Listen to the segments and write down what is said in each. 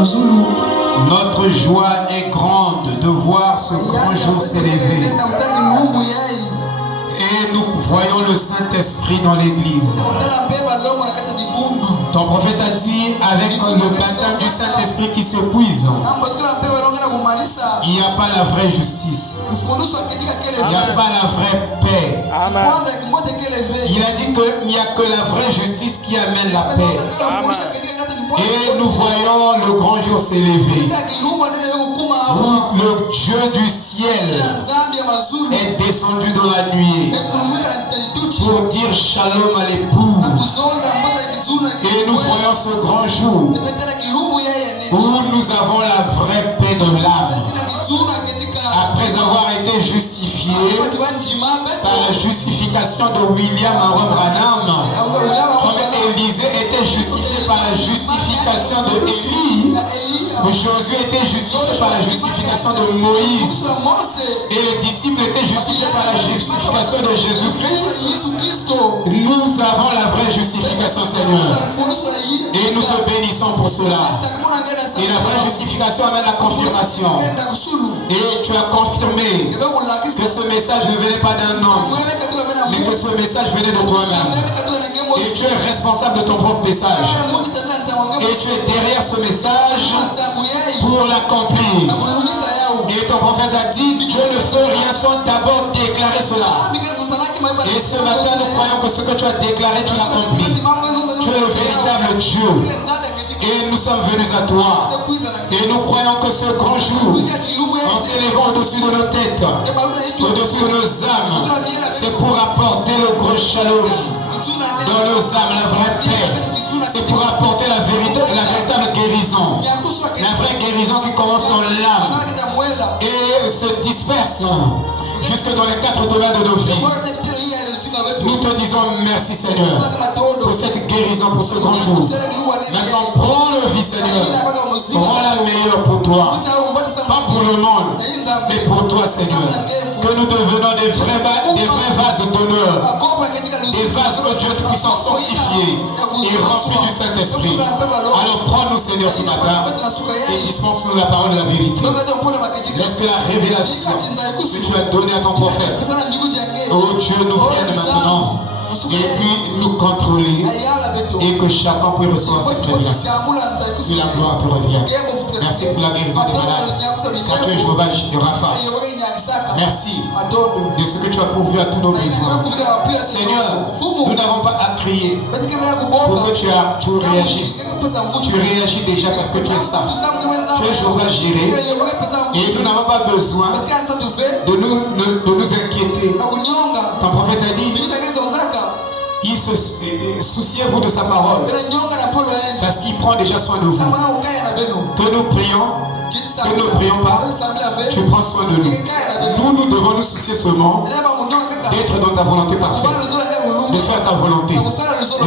Notre joie est grande de voir ce grand jour s'élever. Et nous voyons le Saint-Esprit dans l'église. Ton prophète a dit, avec le baptême du Saint-Esprit qui s'épuise, il n'y a pas la vraie justice. Il n'y a pas la vraie paix. Amen. Il a dit qu'il n'y a que la vraie justice qui amène la paix. Amen. Et nous voyons le grand jour s'élever. Le Dieu du ciel est descendu dans la nuit pour dire shalom à l'époux. Et nous voyons ce grand jour où nous avons la vraie paix de l'âme. Après avoir été justifiés par la justification de William Aaron Branham, comme Élisée était justifié par la justification de Élie, Josué était justifié par la justification de Moïse, et les disciples étaient justifiés par la justification de Jésus-Christ. Nous avons la vraie justification, Seigneur, et nous te bénissons pour cela. Et la vraie justification amène la confirmation. Et tu as confirmé que ce message ne venait pas d'un homme, mais que ce message venait de toi-même. Et tu es responsable de ton propre message. Et tu es derrière ce message pour l'accomplir. Et ton prophète a dit, Dieu ne fait rien sans d'abord déclarer cela. Et ce matin, nous croyons que ce que tu as déclaré, tu l'accomplis. Tu es le véritable Dieu. Et nous sommes venus à toi. Et nous croyons que ce grand jour, en s'élevant au-dessus de nos têtes, au-dessus de nos âmes, c'est pour apporter le gros shalom dans nos âmes, la vraie paix. C'est pour apporter la vérité, la véritable guérison. La vraie guérison qui commence dans l'âme et se disperse jusque dans les quatre domaines de nos vies. Nous te disons merci, Seigneur, pour cette guérison, pour ce grand jour. Maintenant, prends le vie, Seigneur. Prends la meilleure pour toi. Pas pour le monde, mais pour toi, Seigneur. Que nous devenons des vrais vases d'honneur. Des vases de Dieu Tout-Puissant sanctifiés et remplis du Saint-Esprit. Alors prends-nous, Seigneur, ce matin et dispense-nous la parole de la vérité. Laisse que la révélation que tu as donnée à ton prophète, oh Dieu, nous vienne maintenant et puis nous contrôler et que chacun puisse recevoir cette révélation. Que la gloire te revienne. Merci pour la guérison des malades. Car tu es Jéhovah de Rapha. Merci de ce que tu as pourvu à tous nos besoins. Seigneur, nous n'avons pas à crier pour que tu réagisses. Tu réagis déjà parce que tu es ça. Tu es Jéhovah Jireh. Et nous n'avons pas besoin de nous inquiéter. Ton prophète a dit, souciez-vous de sa parole, parce qu'il prend déjà soin de vous. Que nous prions, que nous ne prions pas, tu prends soin de nous. Nous devons nous soucier seulement d'être dans ta volonté parfaite, de faire ta volonté, de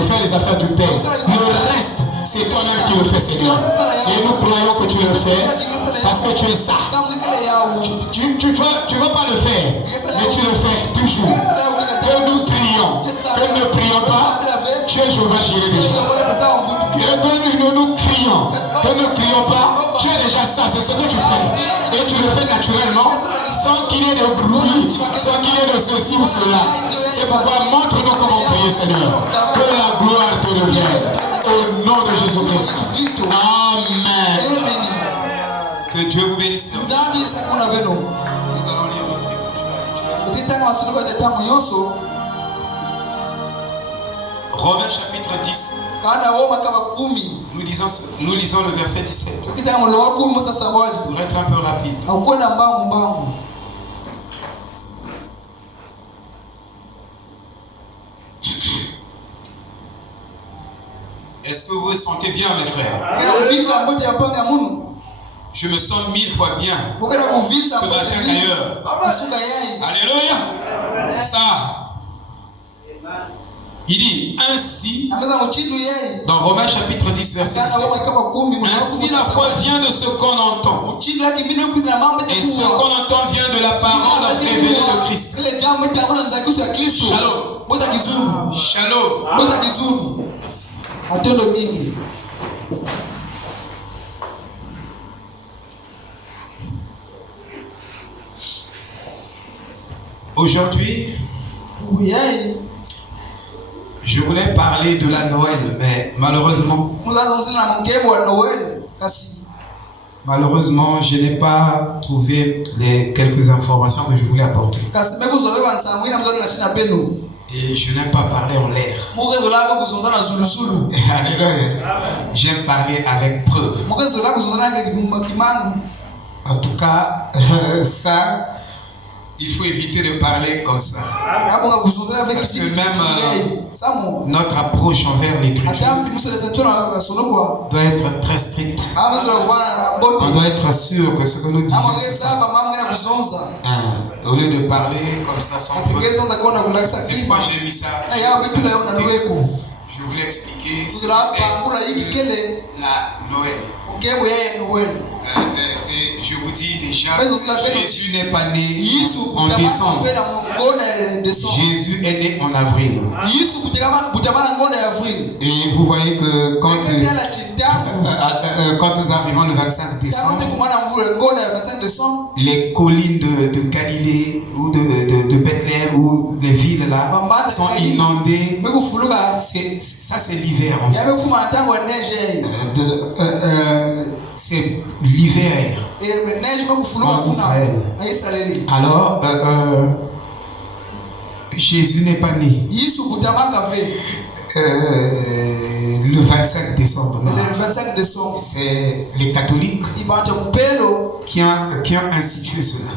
faire les affaires du Père. Le reste, c'est toi-même qui le fais, Seigneur. Et nous croyons que tu le fais parce que tu es ça. Tu ne veux pas le faire, mais tu le fais toujours. Que nous prions, que nous ne prions pas, tu es Jéhovah Jireh déjà. Que nous crions, que nous ne crions pas, tu es déjà ça, c'est ce que tu fais. Et tu le fais naturellement, sans qu'il y ait de bruit, sans qu'il y ait de ceci ou cela. C'est pourquoi montre-nous comment prier, Seigneur. Que la gloire te revienne. Au nom de Jésus-Christ. Amen. Que Dieu vous bénisse. Nous allons lire notre écriture. Romains chapitre 10. Nous lisons le verset 17. Pour être un peu rapide. Est-ce que vous vous sentez bien, mes frères? Je me sens 1000 fois bien ce matin d'ailleurs. Alléluia. C'est ça. Il dit ainsi, dans Romains chapitre 10, verset 17, ainsi la foi vient de ce qu'on entend. Et ce qu'on entend vient de la parole révélée de Christ. Shalom. Shalom. Aujourd'hui, je voulais parler de la Noël, mais malheureusement, je n'ai pas trouvé les quelques informations que je voulais apporter. Et je n'aime pas parler en l'air. Alléluia. J'aime parler avec preuve. En tout cas, ça, il faut éviter de parler comme ça. Parce que même notre approche envers l'écriture doit être très stricte. On doit être sûr que ce que nous disons, c'est ça. Au lieu de parler comme ça sans preuve. C'est pourquoi j'ai mis ça. Je voulais expliquer ce que c'est la Noël. Et je vous dis déjà, Jésus n'est pas né en décembre. Jésus est né en avril. Et vous voyez que quand nous arrivons le 25 décembre, les collines de Galilée ou de Bethléem ou les villes là sont inondées. Ça c'est l'hiver. C'est l'hiver en Israël. Alors, Jésus n'est pas né le 25 décembre. C'est les catholiques qui ont institué cela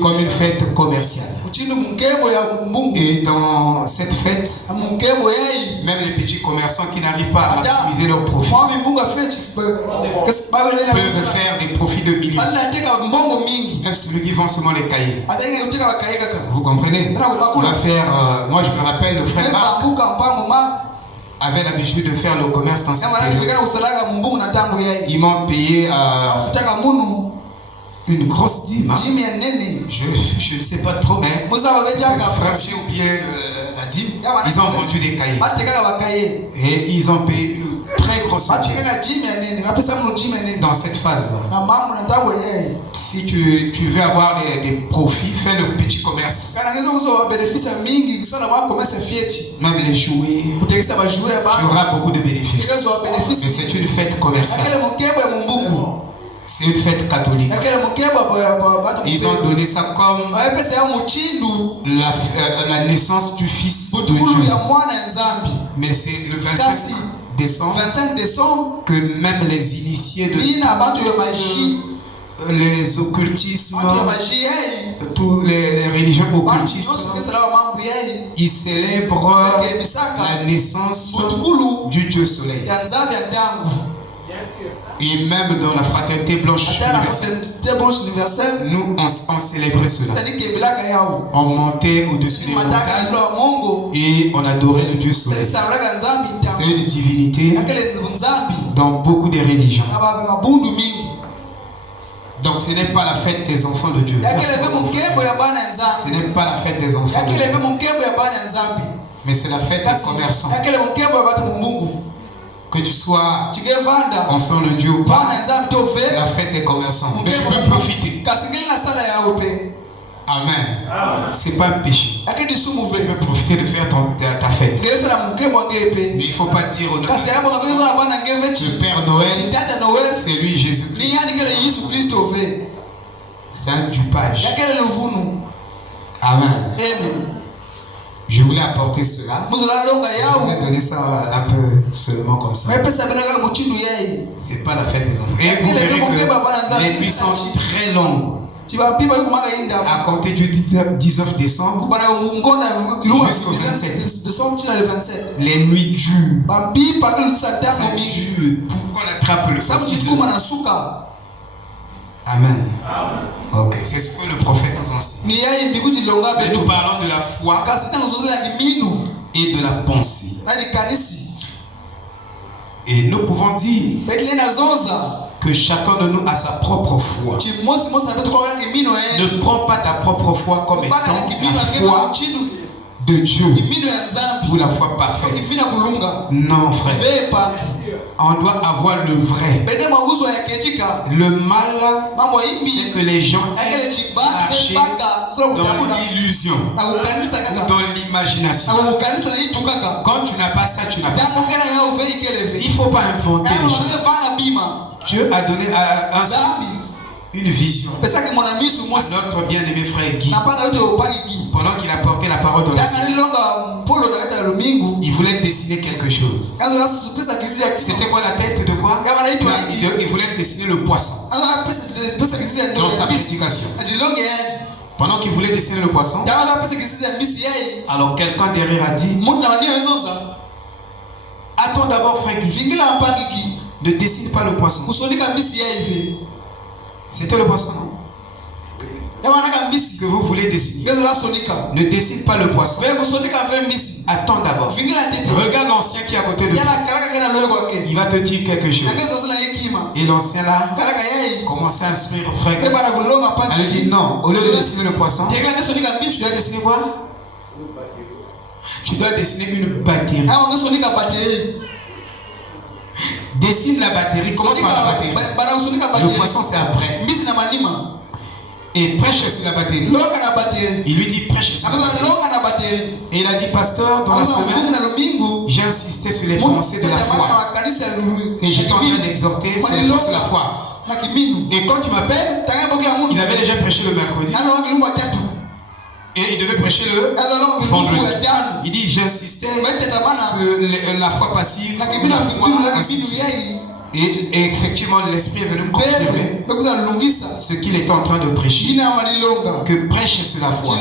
comme une fête commerciale. Et dans cette fête, même les petits commerçants qui n'arrivent pas à maximiser leurs profits peuvent faire des profits de millions. Même celui qui vend seulement les cahiers. Vous comprenez? On va faire, moi je me rappelle le frère Marc avait l'habitude de faire le commerce dans cette période. Ils m'ont payé une grosse dîme. Hein. Je ne sais pas trop, mais français ou bien la dîme, ils ont vendu des cahiers. Et ils ont payé une très grosse dîme. Dans cette phase-là, si tu veux avoir des profits, fais le petit commerce. Même les jouets, tu auras beaucoup de bénéfices. Mais c'est une fête commerciale. C'est une fête catholique. Ils ont donné ça comme la naissance du Fils de Dieu. Mais c'est le 25 décembre que même les initiés de les occultismes, toutes les religions occultistes, ils célèbrent la naissance du Dieu Soleil. Et même dans la fraternité blanche universelle, nous on célébrait cela. On montait au-dessus des montagnes et on adorait le Dieu Soleil. C'est une divinité dans beaucoup de religions. Donc ce n'est pas la fête des enfants de Dieu. Ce n'est pas la fête des enfants de Dieu. Mais c'est la fête des commerçants. Que tu sois enfant de Dieu ou pas, c'est la fête des commerçants. Mais tu peux profiter. Amen. C'est pas un péché. Tu peux profiter de faire ta fête. Mais il ne faut pas dire au nom le Père Noël, c'est lui Jésus-Christ. C'est un dupage. Amen. Je voulais apporter cela. Je vous ai donné ça un peu seulement comme ça. C'est pas la fête des enfants. Et vous verrez que les nuits sont très longues. À compter du 19 décembre jusqu'au 27. Les nuits durent. Ça dure pour qu'on attrape le solstice. Amen. Ok, c'est ce que le prophète nous enseigne. Mais nous parlons de la foi et de la pensée. Et nous pouvons dire que chacun de nous a sa propre foi. Ne prends pas ta propre foi comme étant la foi de Dieu ou la foi parfaite. Non, frère. On doit avoir le vrai. Le mal, c'est que les gens marchent dans l'illusion, dans l'imagination. Quand tu n'as pas ça, tu n'as pas ça. Il ne faut pas inventer les choses. Dieu a donné à une vision à notre bien-aimé frère Guy. Pendant qu'il apportait la parole dans la scène, il voulait dessiner quelque chose. C'était quoi la tête de quoi? Il voulait dessiner le poisson dans sa prédication. Pendant qu'il voulait dessiner le poisson, alors quelqu'un derrière a dit: attends d'abord frère Guy, ne dessine pas le poisson. C'était le poisson, non? Que vous voulez dessiner. Ne dessine pas le poisson. Attends d'abord. Regarde l'ancien qui est à côté de toi. Il va te dire quelque chose. Et l'ancien là commence à instruire frère. Elle dit non, au lieu de dessiner le poisson, tu dois dessiner quoi? Tu dois dessiner une batterie. Dessine la batterie, commence par la batterie. Le poisson c'est après. Et prêche sur la batterie. Il lui dit prêche sur la batterie. Et il a dit pasteur, dans la semaine, j'ai insisté sur les pensées de la foi. Et j'étais en train d'exhorter sur les pensées de la foi. Et quand il m'appelle, il avait déjà prêché le mercredi. Et il devait prêcher le vendredi. Il dit j'insistais sur la foi passive, la foi insistante. Et effectivement, l'esprit est venu me confirmer ce qu'il était en train de prêcher. Que prêche sur la foi.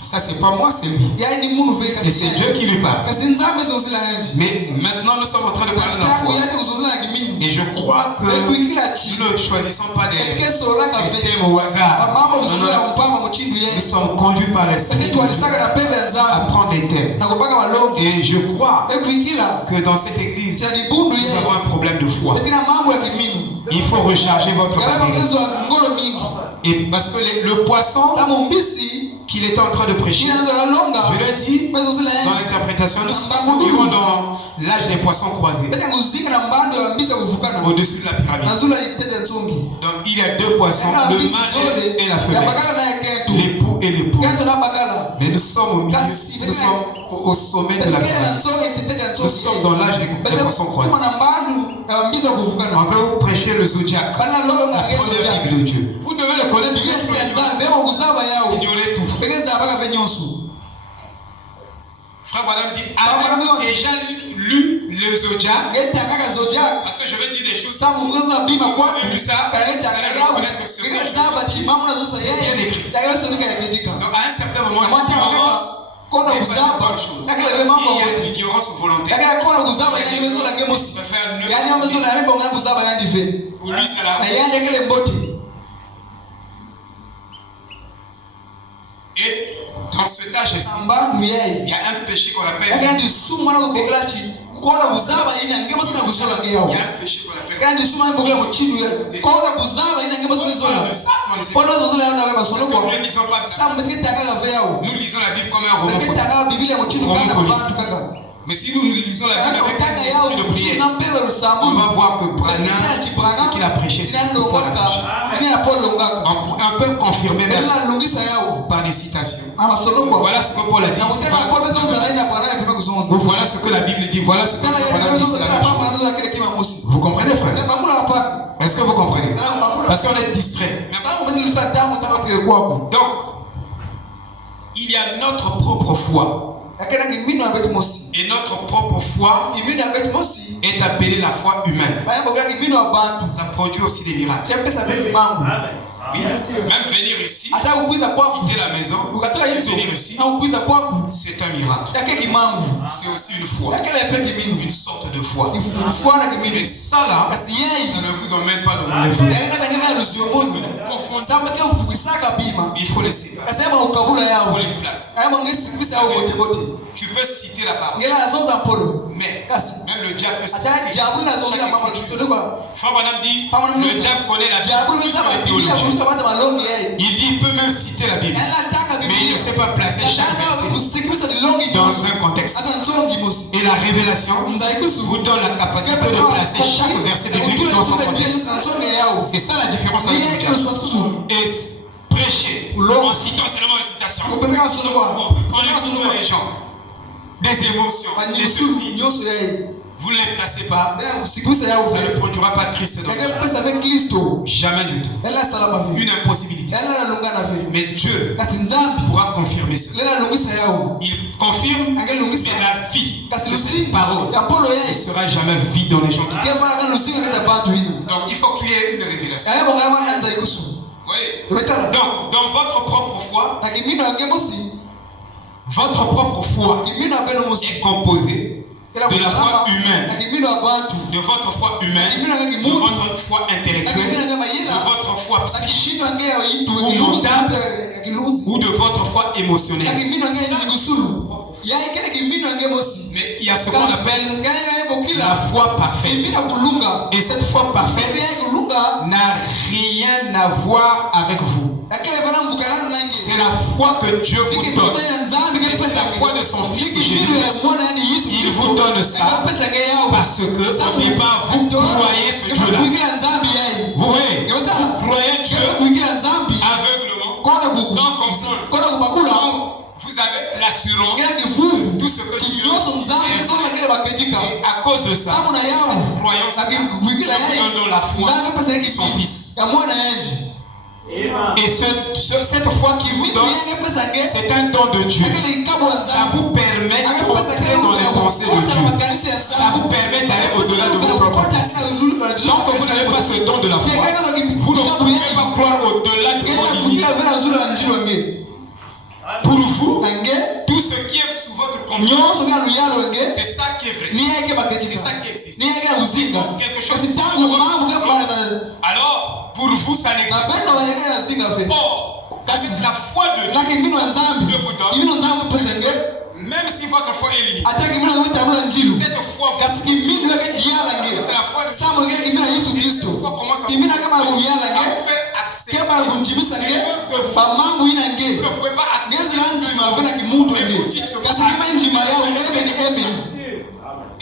Ça, c'est pas moi, c'est lui. Et c'est Dieu qui lui parle. Mais maintenant, nous sommes en train de parler de la foi. Et je crois que nous ne choisissons pas des thèmes au hasard. Nous sommes conduits par l'esprit à prendre des thèmes. Et je crois que dans cette église, nous avons un problème de foi. Il faut recharger votre batterie. Et parce que le poisson qu'il était en train de prêcher, je l'ai dit dans l'interprétation, nous sommes dans l'âge des poissons croisés, au-dessus de la pyramide. Donc il y a deux poissons, le mâle et la femelle, l'époux et l'épouse. Mais nous sommes au milieu, nous sommes au sommet de la pyramide. Nous sommes dans l'âge des poissons croisés. On peut vous prêcher le zodiaque, la première Bible de Dieu. Vous devez le connaître, vous ignorez tout. Frère Madame dit, avez déjà lu le zodiaque? Parce que je vais dire des choses. Si vous avez lu ça, vous allez reconnaître que ce que c'est bien écrit. Donc à un certain moment, il y a l'ignorance volontaire. Pour lui, c'est la et dans cet âge ici, il y a un péché qu'on appelle. Il y a un péché qu'on appelle. Nous lisons la Bible comme un roman. Mais si nous lisons la Bible avec un esprit de prière, on va voir que Branham, ce qu'il a prêché, c'est ce que Paul a prêché. On peut confirmer même par des citations. Voilà ce que Paul a dit. Voilà ce que la Bible dit. Voilà ce que Branham dit. C'est la même chose. Vous comprenez, frère? Est-ce que vous comprenez? Parce qu'on est distrait. Donc, il y a notre propre foi. Et notre propre foi est appelée la foi humaine. Ça produit aussi des miracles. Oui. Même venir ici, quitter la maison, venir ici, c'est un miracle. C'est aussi une foi. Une sorte de foi. Mais ça là, ça ne vous emmène pas dans le level. Il faut les séparer. Il faut les placer. Tu peux citer la parole. Mais même le diable peut citer. Frère Madame dit, le diable connaît la Bible. Il dit, il peut même citer la Bible. Mais il ne sait pas placer chaque verset dans un contexte. Et Et la révélation vous donne la capacité de placer chaque verset de Bible dans son contexte. C'est ça la différence avec nous. Et prêcher en citant seulement les citations. Prenez les gens, des émotions, des soucis. Vous ne les placez pas, ça ne produira pas Christ dans votre vie. Jamais du tout. Une impossibilité. Mais Dieu pourra confirmer cela. Il confirme, mais la vie de cette parole ne sera jamais vide dans les gens qui croient. Donc il faut qu'il y ait une révélation. Oui. Donc dans votre propre foi, votre propre foi est composée de la foi humaine, de votre foi humaine, de votre foi intellectuelle, de votre foi psychique ou mentale, ou de votre foi émotionnelle. Mais il y a ce qu'on appelle la foi parfaite. Et cette foi parfaite n'a rien à voir avec vous. C'est la foi que Dieu vous donne. Et c'est la foi de son Fils Jésus. Il vous donne ça parce que n'oubliez pas, vous croyez ce Dieu-là. Vous voyez, vous croyez Dieu aveuglement, sans comprendre. Vous avez l'assurance, tout ce que Dieu fait. Et à cause de ça, cette croyance vous donne la foi de son Fils. Et cette foi qui vous donne, c'est un don de Dieu. Ça vous permet d'entrer dans les pensées de Dieu. Ça vous permet d'aller au-delà de vos propres pensées. Tant que vous n'avez pas ce don de la foi, vous ne pouvez pas croire au-delà de vos limites. Pour vous, tout ce qui est sous votre contrôle, c'est ça qui est vrai. C'est ça qui existe. Quelque chose alors, pour vous, ça n'existe pas. Or, avec la foi de Dieu vous donne, même si votre foi est limitée, cette foi c'est la foi de Dieu. Commence à vous faire accès. Vous ne pouvez pas accéder.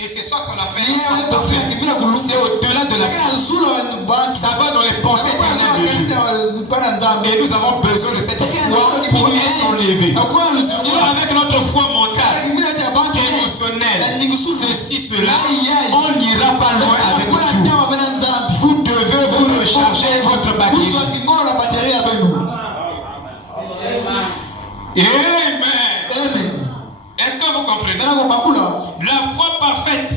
Et c'est ça qu'on appelle c'est au-delà de la foi. Ça va dans les pensées éternelles de Dieu. Et nous avons besoin de cette foi pour être enlevés. Sinon, avec notre foi mentale, émotionnelle, ceci, cela, on n'ira pas loin avec Dieu. Vous devez vous recharger votre batterie. Amen. Est-ce que vous comprenez? La foi parfaite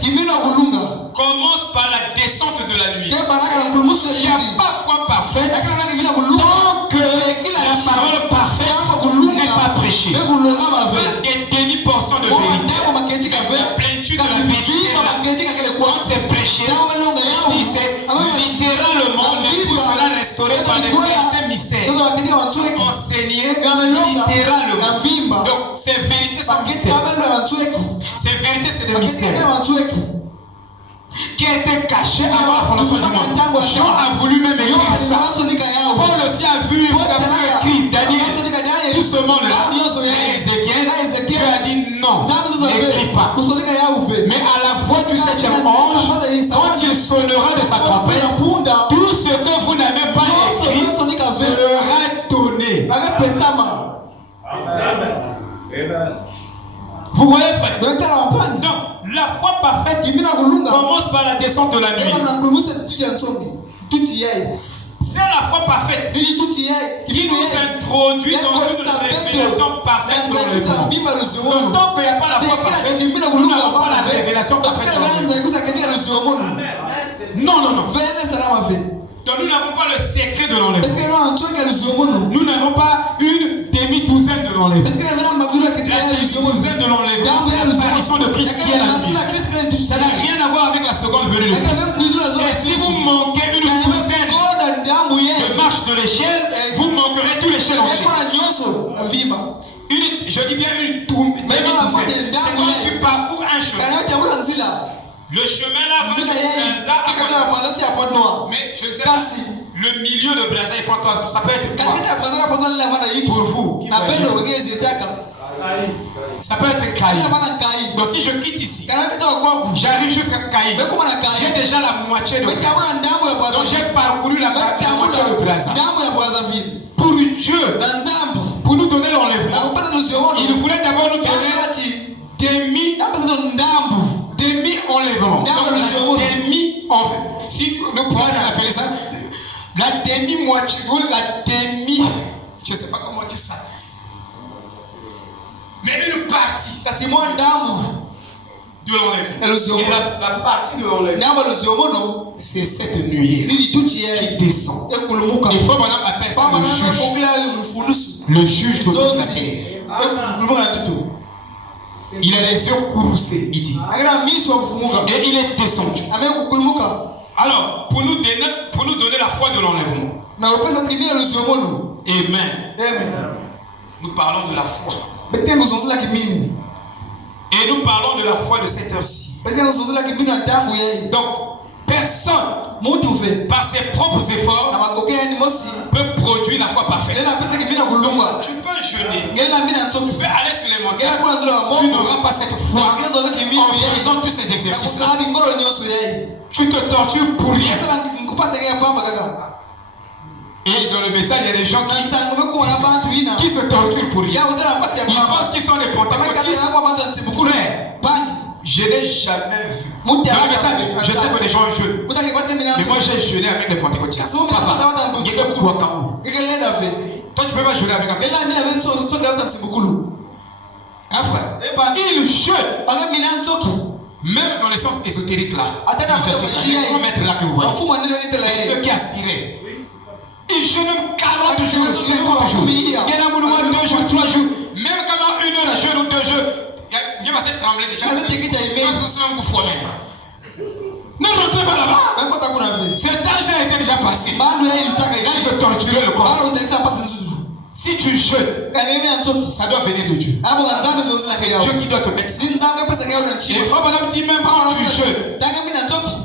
commence par la descente de la nuit. Il n'y a pas foi parfaite tant que la parole parfaite n'est pas prêchée. Et demi-portion de vérité. La plénitude de la vérité, quand c'est prêché, c'est littéralement l'époux sera restauré par des vérités mystères. Enseigné littéralement. Donc ces vérités sont mystères. Ces vérités, c'est des mystères qui a été caché avant la fondation du monde. Jean a voulu même écrire ça. Paul aussi a vu écrit Daniel, tout ce monde-là. Ézéchiel, Dieu a dit non, n'écris pas. Mais à la voix du septième ange, quand il sonnera de sa trompette, tout ce que vous n'avez pas écrit sera donné. Vous voyez, frère? Donc, la foi parfaite commence par la descente de la nuit. C'est la foi parfaite qui nous introduit dans une révélation parfaite dans le monde. Donc, tant qu'il n'y a pas la foi parfaite, nous n'avons pas la révélation parfaite dans le monde. Non. Donc nous n'avons pas le secret de l'enlèvement. Nous n'avons pas une demi-douzaine de l'enlèvement. La demi-douzaine de l'enlèvement, c'est l'apparition de Christ qui est la vie. Ça n'a rien à voir avec la seconde venue de Christ. Et si vous manquez une douzaine de marches de l'échelle, vous manquerez tout l'échelle entier. Je dis bien une demi-douzaine. C'est quand tu parcours un chemin. Le chemin là va de Brazza à Pointe-Noire. Mais je sais pas si le milieu de Brazza et Pointe-Noire, ça peut être quoi? Pour vous. Ça peut être Caï. Donc si je quitte ici, j'arrive jusqu'à Caï. J'ai déjà la moitié de Brazzaville. Donc j'ai parcouru la moitié de Brazzaville. Pour Dieu, pour nous donner l'enlèvement, il voulait d'abord nous donner demi-enlèvement. Demi-enlèvement. Si nous pouvons appeler ça la demi-moitié ou la demi... Je ne sais pas comment dire ça. Mais une partie de l'enlèvement. Et la partie de l'enlèvement, c'est cette nuée qui descend. Il faut maintenant appeler ça le juge de toute la terre. Il a les yeux courroucés, il dit. Et il est descendu. Alors, pour nous donner la foi de l'enlèvement. Amen. Nous parlons de la foi. Et nous parlons de la foi de cette heure-ci. Donc, personne, par ses propres efforts, peut produire la foi parfaite. Tu peux jeûner, tu peux aller sur les montagnes, tu n'auras pas cette foi en faisant tous ces exercices. Tu te tortures pour rien. Et dans le message, il y a des gens qui se torturent pour rien. Ils pensent qu'ils sont des pentecôtistes. Je n'ai jamais vu. Dans le message, je sais que les gens jeûnent. Mais moi, j'ai jeûné avec les pentecôtistes. Toi, tu peux pas jeûner avec un frère. Il jeûne. Même dans les sens ésotériques là. Les grands maîtres là que vous voyez. Ceux qui aspiraient. Il jeûne 40 jours, 50 jours. Il y en a 2 jours, 3 jours. Même quand 1 heure à jeûne ou 2 jours, il va se trembler déjà. Ne rentrez pas là-bas. Cet âge a été déjà passé. L'âge de torturer le corps. Si tu jeûnes, ça doit venir de Dieu. C'est Dieu qui doit te mettre ça. Et frère madame dit même quand tu jeûnes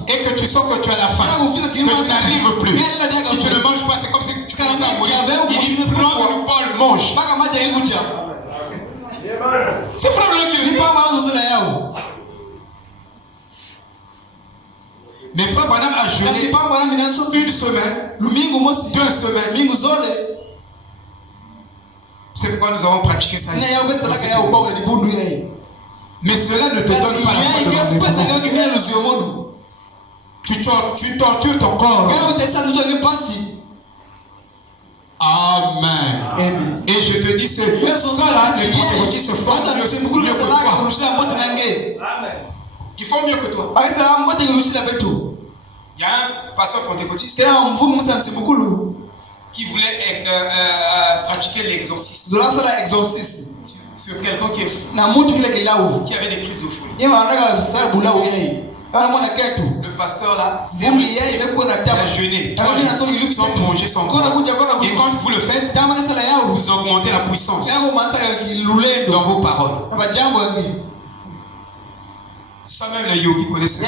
et que tu sens que tu as la faim, que tu n'arrives plus. Si tu ne manges pas, c'est comme si tu commences à mourir. Il dit prends une balle, mange. C'est frère madame qui le dit. Mais frère madame a jeûné 1 semaine, 2 semaines. C'est pourquoi nous avons pratiqué ça ici. Mais cela ne te donne pas la foi de l'enlèvement. Tu tortures ton corps. Amen. Et je te dis, ça là, les pentecôtistes se font mieux que toi. Ils font mieux que toi. Il y a un pasteur pentecôtiste qui voulait pratiquer l'exorcisme sur quelqu'un qui est fou, qui avait des crises de folie. Le pasteur là, il a jeûné 3 jours sans manger, sans boire. Et quand vous le faites, vous augmentez la puissance dans vos paroles. Ça même les yogis connaissent ça.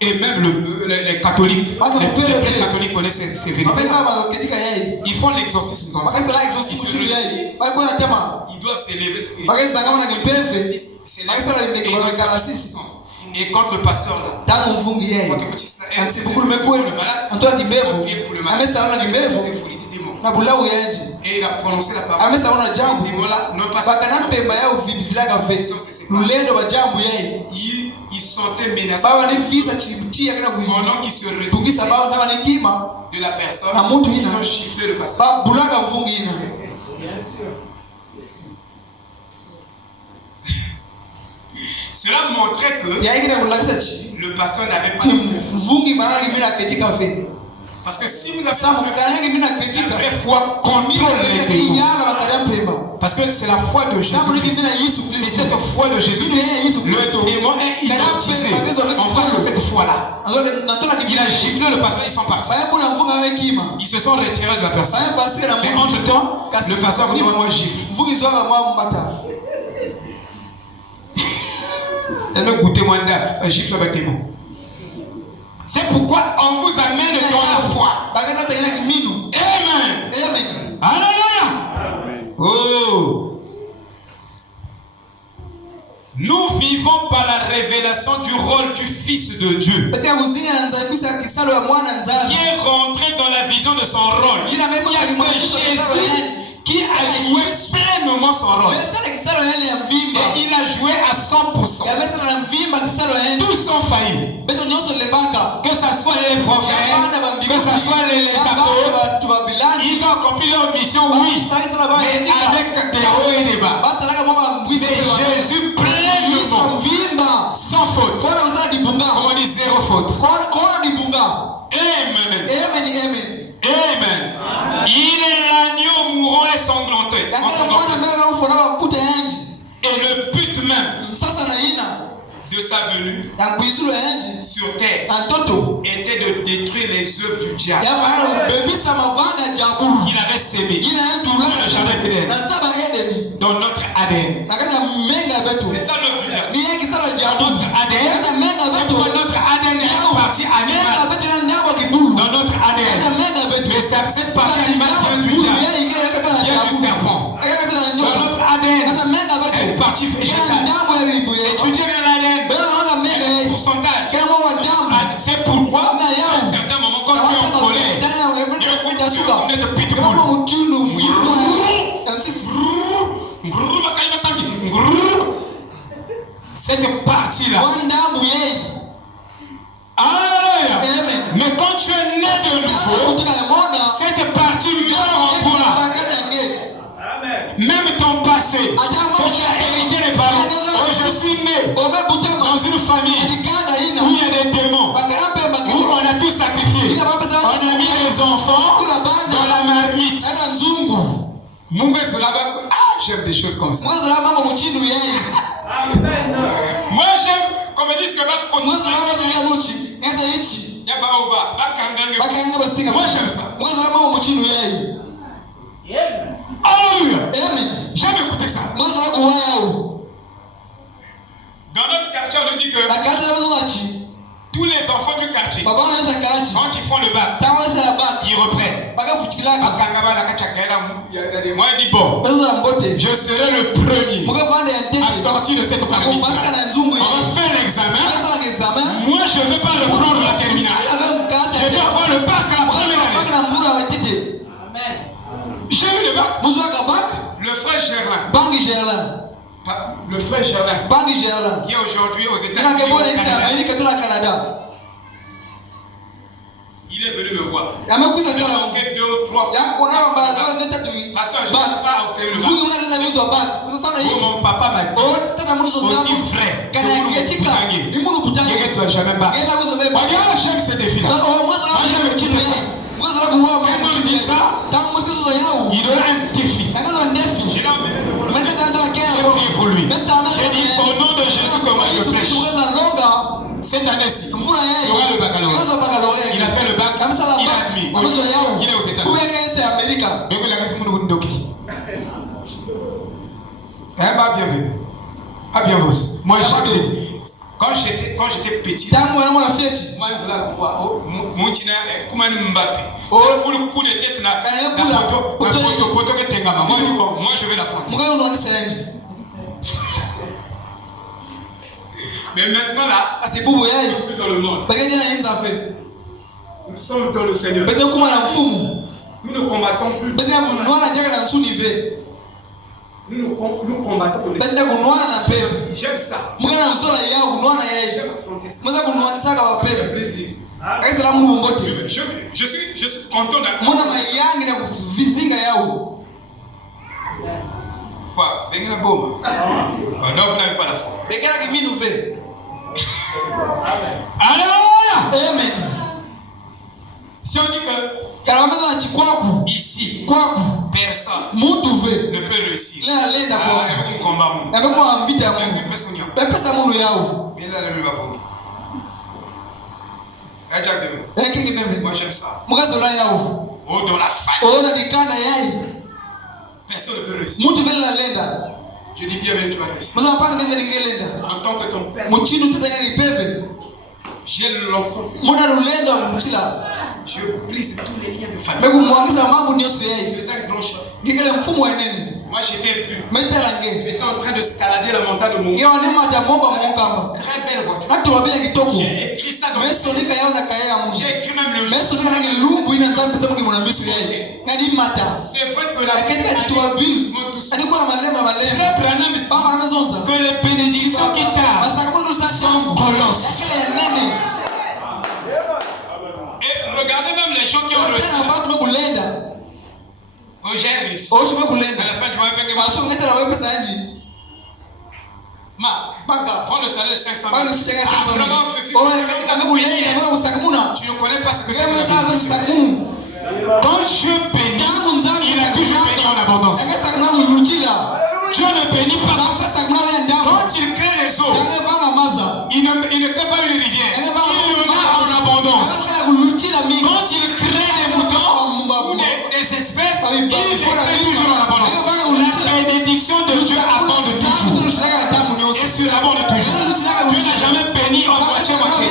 Et même les catholiques, les catholiques connaissent ces vérités. Ils font l'exorcisme comme ça. Ils doivent s'élever spirituellement. Et quand le pasteur là, et il a prononcé la parole, les mots là ne passent pas. Il sentait menacé pendant qu'il se retire de la personne. Ils ont giflé le pasteur. Cela montrait que le pasteur n'avait pas de foi. Parce que si vous avez la vraie foi, contrôle les démons. Parce que c'est la foi de Jésus. Et cette foi de Jésus, le démon est identifié en face de cette foi-là. Il a giflé le pasteur, ils sont partis. Ils se sont retirés de la personne. Mais entre temps, le pasteur dit moi gifle. Elle me goûtait moins d'un gifle avec démon. C'est pourquoi on vous amène dans la foi. Amen. Alléluia. réalisation du rôle du Fils de Dieu, qui est rentré dans la vision de son rôle, qui a joué pleinement son rôle. Et il a joué à 100%. Tous ont failli. Que ce soit les prophètes, que ce soit les apôtres, ils ont accompli leur mission, oui, mais avec des hauts et des bas. Mais Jésus pleinement, sans faute. Comment on dit zéro faute? Amen. Amen. Il est l'agneau mourant et sanglanté. Et le but même de sa venue sur terre était de détruire les œuvres du diable. Il avait sémé dans le jardin d'Éden, dans notre ADN. C'est ça l'œuvre du diable. Dans notre ADN, c'est pour notre ADN est partie animale. Dans notre ADN, mais cette partie animale vient du diable, vient du serpent. Dans notre ADN, est partie végétale. Étudiez bien l'ADN. Pourcentage. C'est pourquoi, à un certain moment, quand tu es en colère, on est de pitbull. Cette partie-là. Alléluia. Mais quand tu es né de nouveau, cette partie meurt en toi. Même ton passé, quand tu as hérité les parents, oh, je suis né dans une famille où il y a des démons, où on a tout sacrifié. On a mis les enfants dans la marmite. J'aime des choses comme ça. Moi j'aime, comme ils disent que moi j'aime ça. Alléluia. J'aime écouter ça. Dans notre quartier, on nous dit que tous les enfants du quartier, quand ils font le bac, ils reprennent. Moi, je dis bon, je serai le premier à sortir de cette partie. On va faire l'examen. Moi, je ne veux pas reprendre la terminale. Je veux avoir le bac à la première année. J'ai eu le bac. Le frère Gerlin. Le frère Gerlin. Qui est aujourd'hui aux États-Unis. Il est venu me voir. Il a manqué 2 ou 3 fois. Pasteur, je n'ai pas obtenu le bac. Mon papa m'a dit, aussi frère, que tu n'as jamais bac. Regarde, j'aime ce défi-là. Moi, j'aime écouter ça. Quand on dit ça, il donne un défi. J'ai prié pour lui. J'ai dit, au nom de Jésus, comment je prêche. Cette année-ci, il aura le baccalauréat. Il a fait le bac, il a admis. Il est aux États-Unis. Bien vu. Bien vu. Moi, j'ai dit. Quand j'étais petit, moi je voulais voir mon tina comment Mbappé. Pour le coup de tête na photo que tengama. Moi je vais la France. Mais maintenant là, c'est plus dans le monde. Nous sommes dans le Seigneur. Nous ne combattons plus. Nous combattons pour les gens. J'aime ça. Je suis content d'avoir. Quoi? Non, vous n'avez pas la foi. Alléluia. Amen. Si on dit que ici, personne ne peut réussir. Moi j'aime ça. Oh, dans la famille. Personne ne peut réussir. Je dis bien, mais tu vas réussir. En tant que ton père, j'ai l'encens. Je brise tous les liens de famille. Je suis un grand chef. Moi j'étais vu. J'étais en train de escalader la montagne de Mongamba. Très belle voiture. J'ai écrit ça dans le livre. J'ai écrit même le jour. C'est vrai que la Bible que les bénédictions qui tardent sont colosses. Et regardez même les gens qui ont reçu. Oh, j'ai réussi. À la fin, tu vas payer prends le salaire de 500 000. Tu ne connais pas ce que c'est. Quand je bénis, il a toujours béni en abondance. Dieu ne bénit pas. Quand il crée les eaux, il ne crée pas une rivière. Il y en a en abondance. Quand il crée les moutons ou des espèces, il les crée toujours en abondance. La bénédiction de Dieu abonde toujours. Et sur abonde toujours. Dieu n'a jamais béni en moitié-moitié.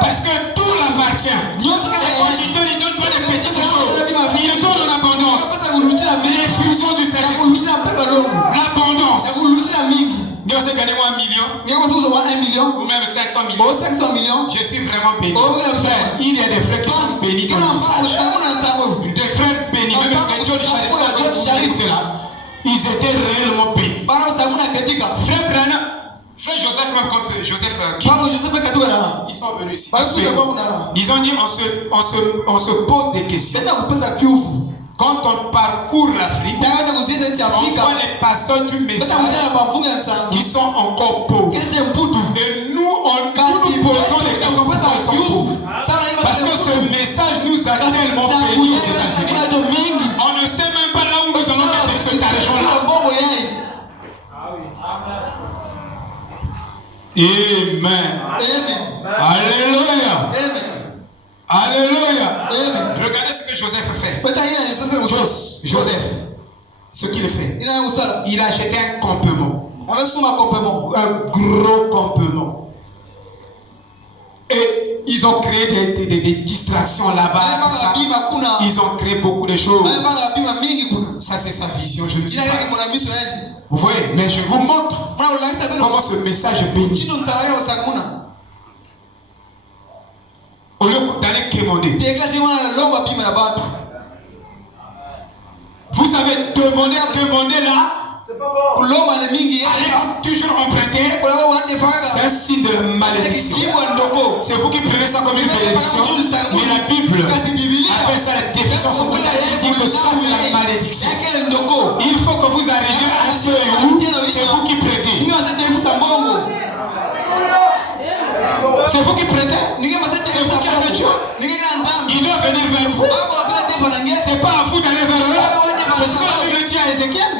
Parce que tout l'appartient. Et quand il donne pas des petites choses. Il donne en abondance. Les fusions du service. L'abondance. Dieu s'est gagné 1 million. Ou même 500 millions. Je suis vraiment béni. Il y a des frères qui sont bénis dans le message. Des frères bénis. Même les gens de charité là, ils étaient réellement bénis. Frère Branham, frère Joseph, même contre Joseph, ils sont venus ici. Ils ont dit on se pose des questions. Quand on parcourt l'Afrique, on voit les pasteurs du message qui sont encore pauvres. Et nous, nous posons des questions pour qu'ils sont pauvres. Parce que ce message nous a tellement bénis aux États-Unis. On ne sait même pas là où nous allons mettre cet argent-là. Amen. Alléluia. Alléluia. Regardez ce que Joseph fait. Joseph, ce qu'il fait. Il a acheté un campement. Un gros campement. Et ils ont créé des distractions là-bas. Ils ont créé beaucoup de choses. Ça, c'est sa vision. Je ne suis pas. Vous voyez, mais je vous montre comment ce message est béni. Au lieu d'aller quémander, vous savez, demander là, allez toujours emprunter, c'est un signe de la malédiction. C'est vous qui prenez ça comme une bénédiction, mais la Bible appelle ça la déficience. Il dit que ça c'est la malédiction. Il faut que vous arriviez à ce où c'est vous qui prêtez. C'est vous qui prêtez. C'est vous qui avez Dieu. Il doit venir vers vous. C'est pas à vous d'aller vers eux. C'est ce que la Bible dit à Ézéchiel.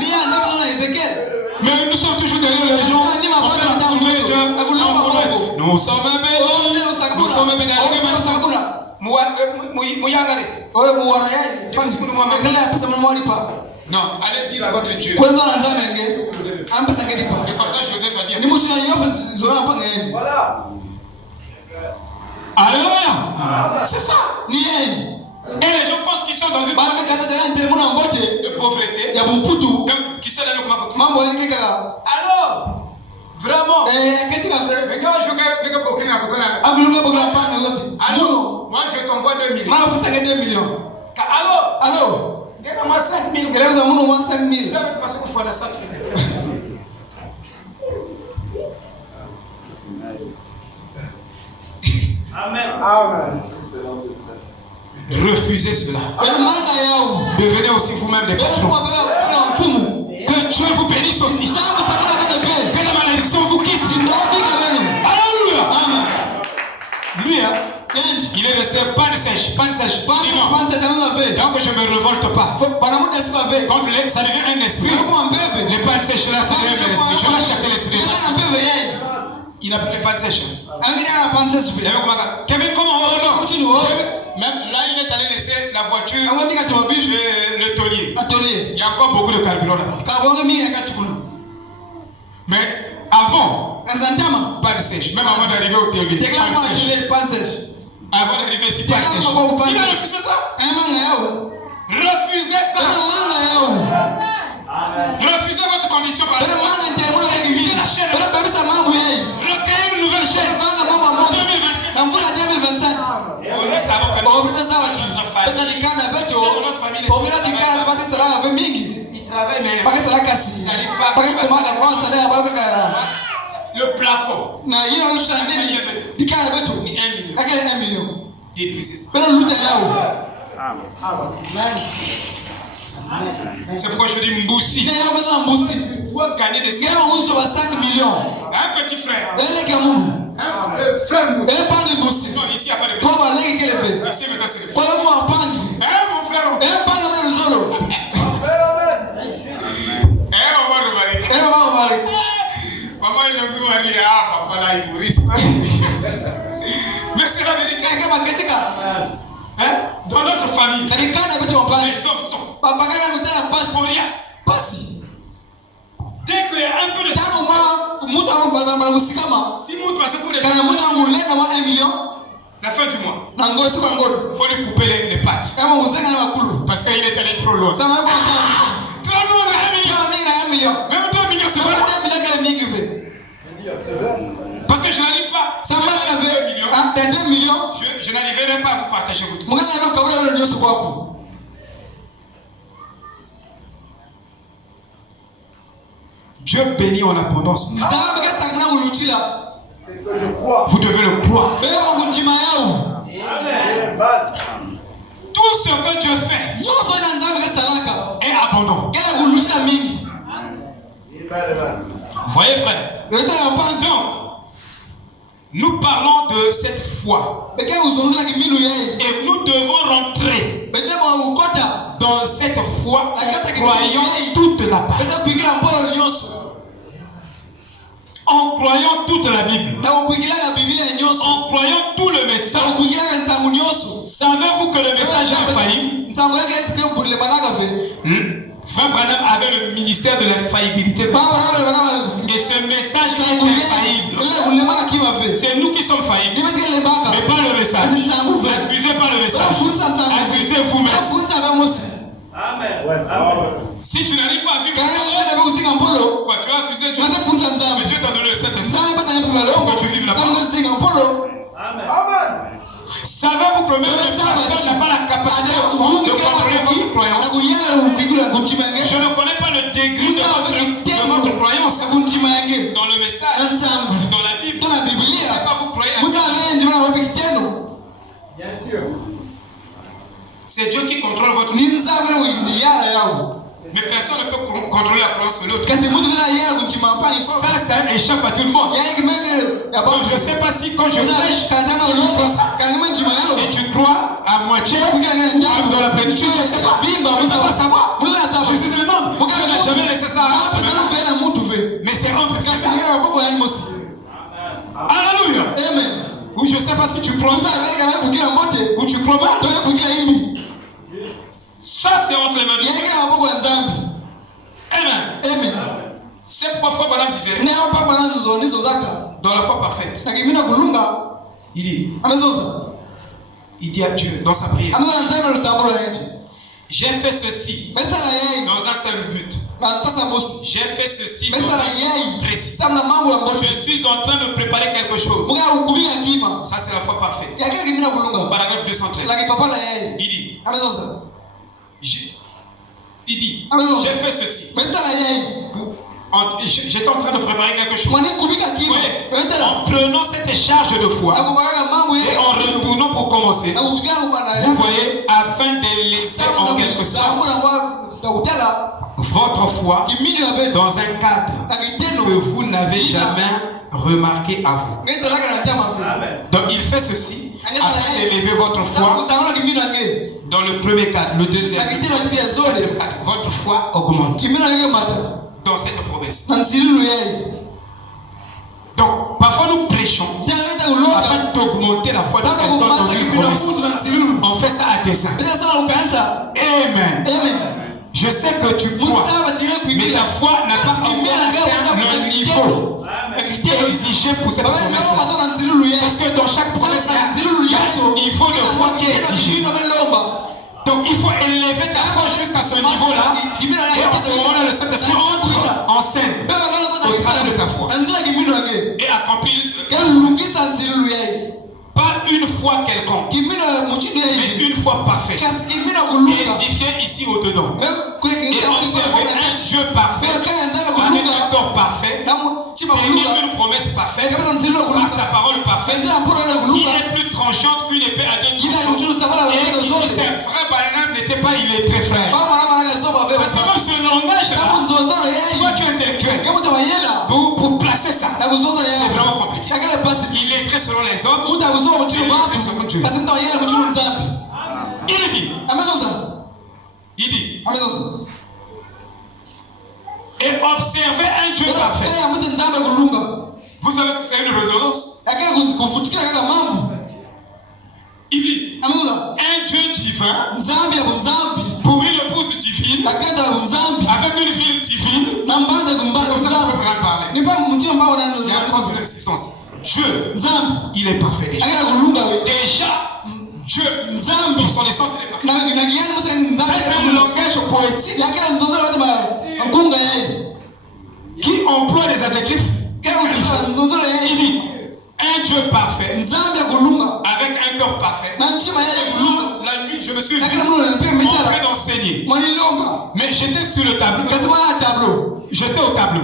Mais nous sommes toujours derrière les gens. On fait la tournée de nous sommes bénis. Nous sommes bénis. Non, allez dire à votre Dieu. C'est comme ça Joseph a dit. Voilà. Alléluia. C'est ça. Et les gens pensent qu'ils sont dans une de pauvreté. Donc, qui s'est donné comment. Alors, vraiment. Mais quand je vais beaucoup la personne. Alors, moi je t'envoie 2 millions. Alors. Moi 5 000. Amen. Refusez cela. Devenez aussi vous-même des patrons. Que Dieu vous bénisse aussi. Que la malédiction vous quitte. Alléluia. Lui, il est resté panne sèche. Donc je ne me révolte pas. Quand ça devient un esprit, les pannes sèches là, ça devient un esprit. Je vais chasser l'esprit. Il n'a pas de sèche. Kevin, comment on va? Même là, il est allé laisser la voiture, le taulier. Il y a encore beaucoup de carburant là-bas. Mais avant, pas de sèche. Même avant d'arriver au taulier, pas de sèche. Avant d'arriver ici, pas de sèche. Il a refusé ça. Refusez ça. Refusez votre condition par la foi. Refusez la chaîne. Recueillez une nouvelle chaîne. 2024. Nous savons que notre famille, il travaille, mais il n'arrive pas le plafond. Ni 1 million. Détruisez ça. C'est pourquoi je dis Mboussi. Pour gagner des 5 millions. Un petit frère. Un frère Mboussi. Non, ici il n'y a pas de Mboussi. Ici maintenant c'est le frère. Mon frère. Maman il est venu marier. Papa là il mourit. Mais c'est la vérité. Dans notre famille, les hommes sont coriaces. Dès qu'il y a un peu de sang, si nous passons pour les gens, la fin du mois, il faut lui couper les pattes. Parce qu'il est allé trop loin. Trop loin, 1 million. Même 2 millions, c'est vrai. Parce que je n'arrive pas. 2 millions. Je n'arriverai pas à vous partager votre tout. Dieu bénit en abondance. Vous devez le croire. Tout ce que Dieu fait est abondant. Voyez frère. Donc, nous parlons de cette foi. Et nous devons rentrer dans cette foi en croyant toute la parole. En croyant toute la Bible. En croyant tout le message. Savez-vous que le message est infaillible? Frère Branham avait le ministère de l'infaillibilité. Et ce message est infaillible. C'est nous qui sommes faillibles. Mais pas le message. Accusez pas le message. Accusez vous-même. Amen. Si tu n'arrives pas à vivre, quoi, tu vas accuser Dieu. Mais Dieu t'a donné le Saint-Esprit pour que tu vives là-bas. Amen. Savez-vous que même le pasteur n'a pas la capacité de contrôler votre croyance? Je ne connais pas le degré de votre croyance dans le message, dans la Bible. Je ne sais pas vous croyez. Bien sûr. C'est Dieu qui contrôle votre croyance. Mais personne ne peut contrôler la croyance de l'autre. Ça échappe à tout le monde. Donc je ne sais pas si quand je prêche, et tu crois à moitié dans la prédiction, je ne sais pas. On ne va pas savoir. Je suis un homme. Dieu n'a jamais laissé ça. Mais c'est un peu ça. Alléluia. Amen. Ou je ne sais pas si tu crois ça. Ou tu crois pas. Ça c'est entre les mains de Dieu. Amen. Amen. C'est pourquoi Frère Branham disait dans la foi parfaite. Il dit à Dieu dans sa prière. J'ai fait ceci dans un seul but. J'ai fait ceci dans un but précis. Je suis en train de préparer quelque chose. Ça c'est la foi parfaite. Paragraphe 213. Il dit, j'ai fait ceci. J'étais en train de préparer quelque chose. En prenant cette charge de foi et en retournant pour commencer, vous voyez, afin de laisser en quelque sorte votre foi dans un cadre que vous n'avez jamais remarqué avant. Donc il fait ceci afin d'élever votre foi dans le premier cadre, le deuxième cadre. Votre foi augmente dans cette promesse. Donc, parfois nous prêchons afin d'augmenter la foi de quelqu'un dans une promesse. On fait ça à dessein. Amen. Je sais que tu crois, mais ta foi n'a pas encore atteint le niveau exigé pour cette promesse. Parce que dans chaque promesse, il faut le foi qui est exigé. Donc il faut élever ta foi jusqu'à ce niveau-là. Et en ce moment-là, le Saint-Esprit entre en scène au travers de ta foi. Et accomplit pas une foi quelconque, mais une foi parfaite. Édifié ici au-dedans. Et observer un Dieu parfait, avec un corps parfait, tenir une promesse parfaite, par sa parole parfaite, qui est plus tranchante qu'une épée à deux tranchants. Et qui dit c'est frère Barnabé n'était pas illettré frère. Parce que même ce langage-là, toi tu es intellectuel. Pour placer ça, c'est vraiment compliqué. Il est illettré selon les hommes, il est illettré selon Dieu. Il dit, et observer un Dieu parfait. Vous savez que c'est une redondance. Il dit, un Dieu divin pour une épouse divine avec une ville divine. C'est comme ça qu'on peut parler. Il y a une cause de l'existence. Dieu, il est parfait déjà. Dieu, dans son essence, il est parfait. Ça, c'est un langage poétique qui emploie des adjectifs. Il dit un Dieu parfait avec un corps parfait. La nuit, je me suis vu en train d'enseigner. Mais j'étais sur le tableau. J'étais au tableau.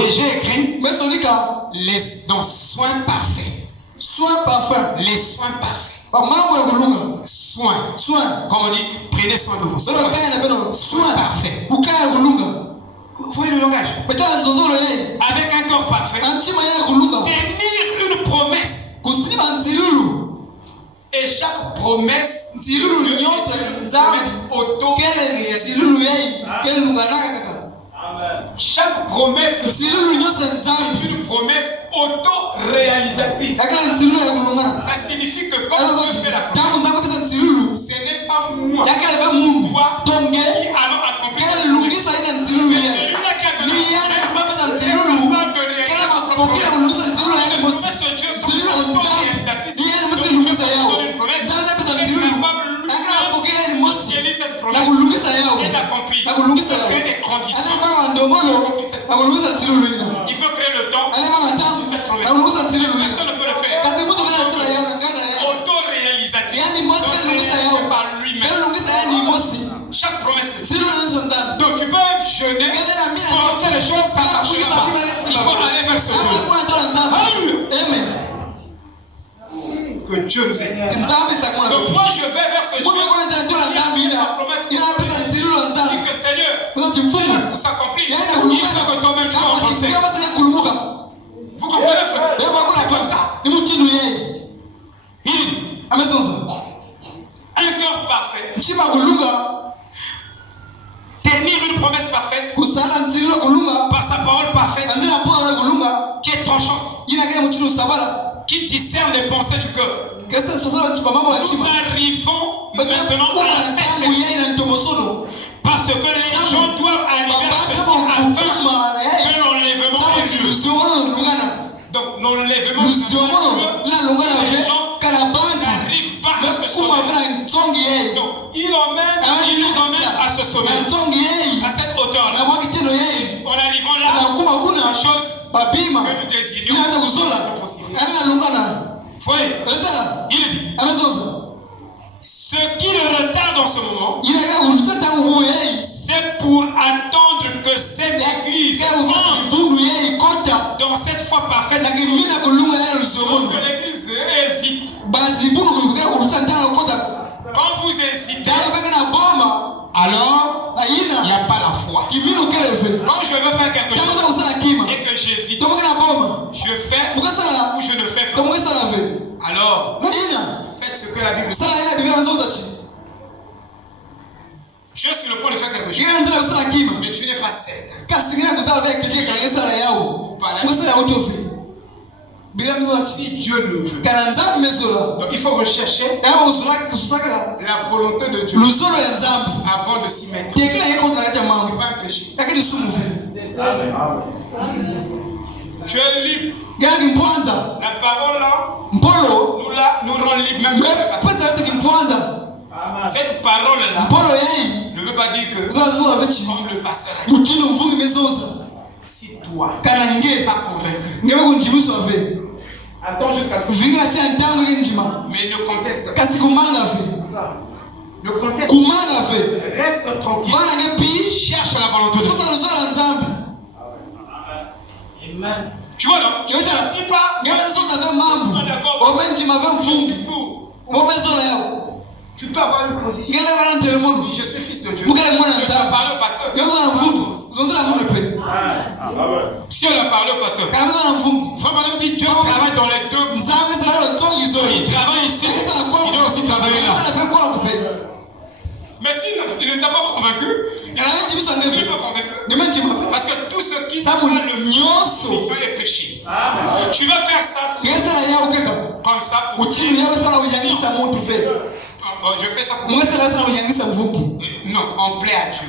Et j'ai écrit dans soins parfaits. Les soins parfaits. Soins. Comme on dit, prenez soin de vous. Soins parfaits. Vous voyez le langage? Avec un corps parfait. Tenir une promesse. Et chaque promesse, chaque promesse est une promesse auto-réalisatrice. Ça signifie que quand Dieu fait la promesse, ce n'est pas moi qui allons accomplir. C'est celui-là qui a donné il peut créer le temps. Personne ne peut le faire. Auto-réalisatrice. Donc, par lui-même. Chaque promesse. Donc tu peux jeûner, forcer les choses, ça marche pas. Il faut aller vers ce Dieu. Alléluia. Que Dieu nous aide. Donc moi je vais vers ce Dieu. Il a dit que Seigneur, pour s'accomplir, il faut que toi-même tu sois en pensée. Vous comprenez, frère? C'est comme ça. Il dit un cœur parfait, tenir une promesse parfaite par sa parole parfaite qui est tranchante, qui discerne les pensées du cœur. Nous arrivons maintenant à la perfection. Parce que les gens doivent arriver à ceci afin que l'enlèvement ait lieu. Donc l'enlèvement les gens n'arrivent pas à ce sommet. Donc il nous emmène à ce sommet, à cette hauteur-là. En arrivant là, la chose que nous désirions, voyez, il est dit, ce qui le retarde dans ce moment, c'est pour attendre que cette église dans cette foi parfaite, que l'église hésite. Quand vous hésitez, alors il n'y a pas la foi. Quand je veux faire quelque chose et que j'hésite, je fais ou je ne fais pas. Alors, faites ce que la Bible dit. Tu es sur le point de faire quelque chose, mais tu n'es pas certain. Si Dieu le veut, donc il faut rechercher la volonté de Dieu avant de s'y mettre. Ce n'est pas un péché. Tu es libre. La parole là nous rend libre même. Cette parole-là ne veut pas dire que comme le pasteur a dit, si toi pas convaincu, attends jusqu'à ce que mais ne conteste pas. Ne conteste pas. Reste tranquille. Cherche la volonté de Dieu. Amen. Tu vois non? Je ne dis pas. Tu peux avoir une position. Je suis fils de Dieu. Je dois parler au pasteur. Si on a parlé au pasteur, vraiment dit Dieu travaille dans les deux. Il travaille ici. Il doit aussi travailler là. Mais s'il ne t'a pas convaincu, il n'est pas convaincu. Parce que tout ce qui n'est pas le conviction est péché. Tu vas faire ça comme ça pour je fais ça pour non, on plaît à Dieu.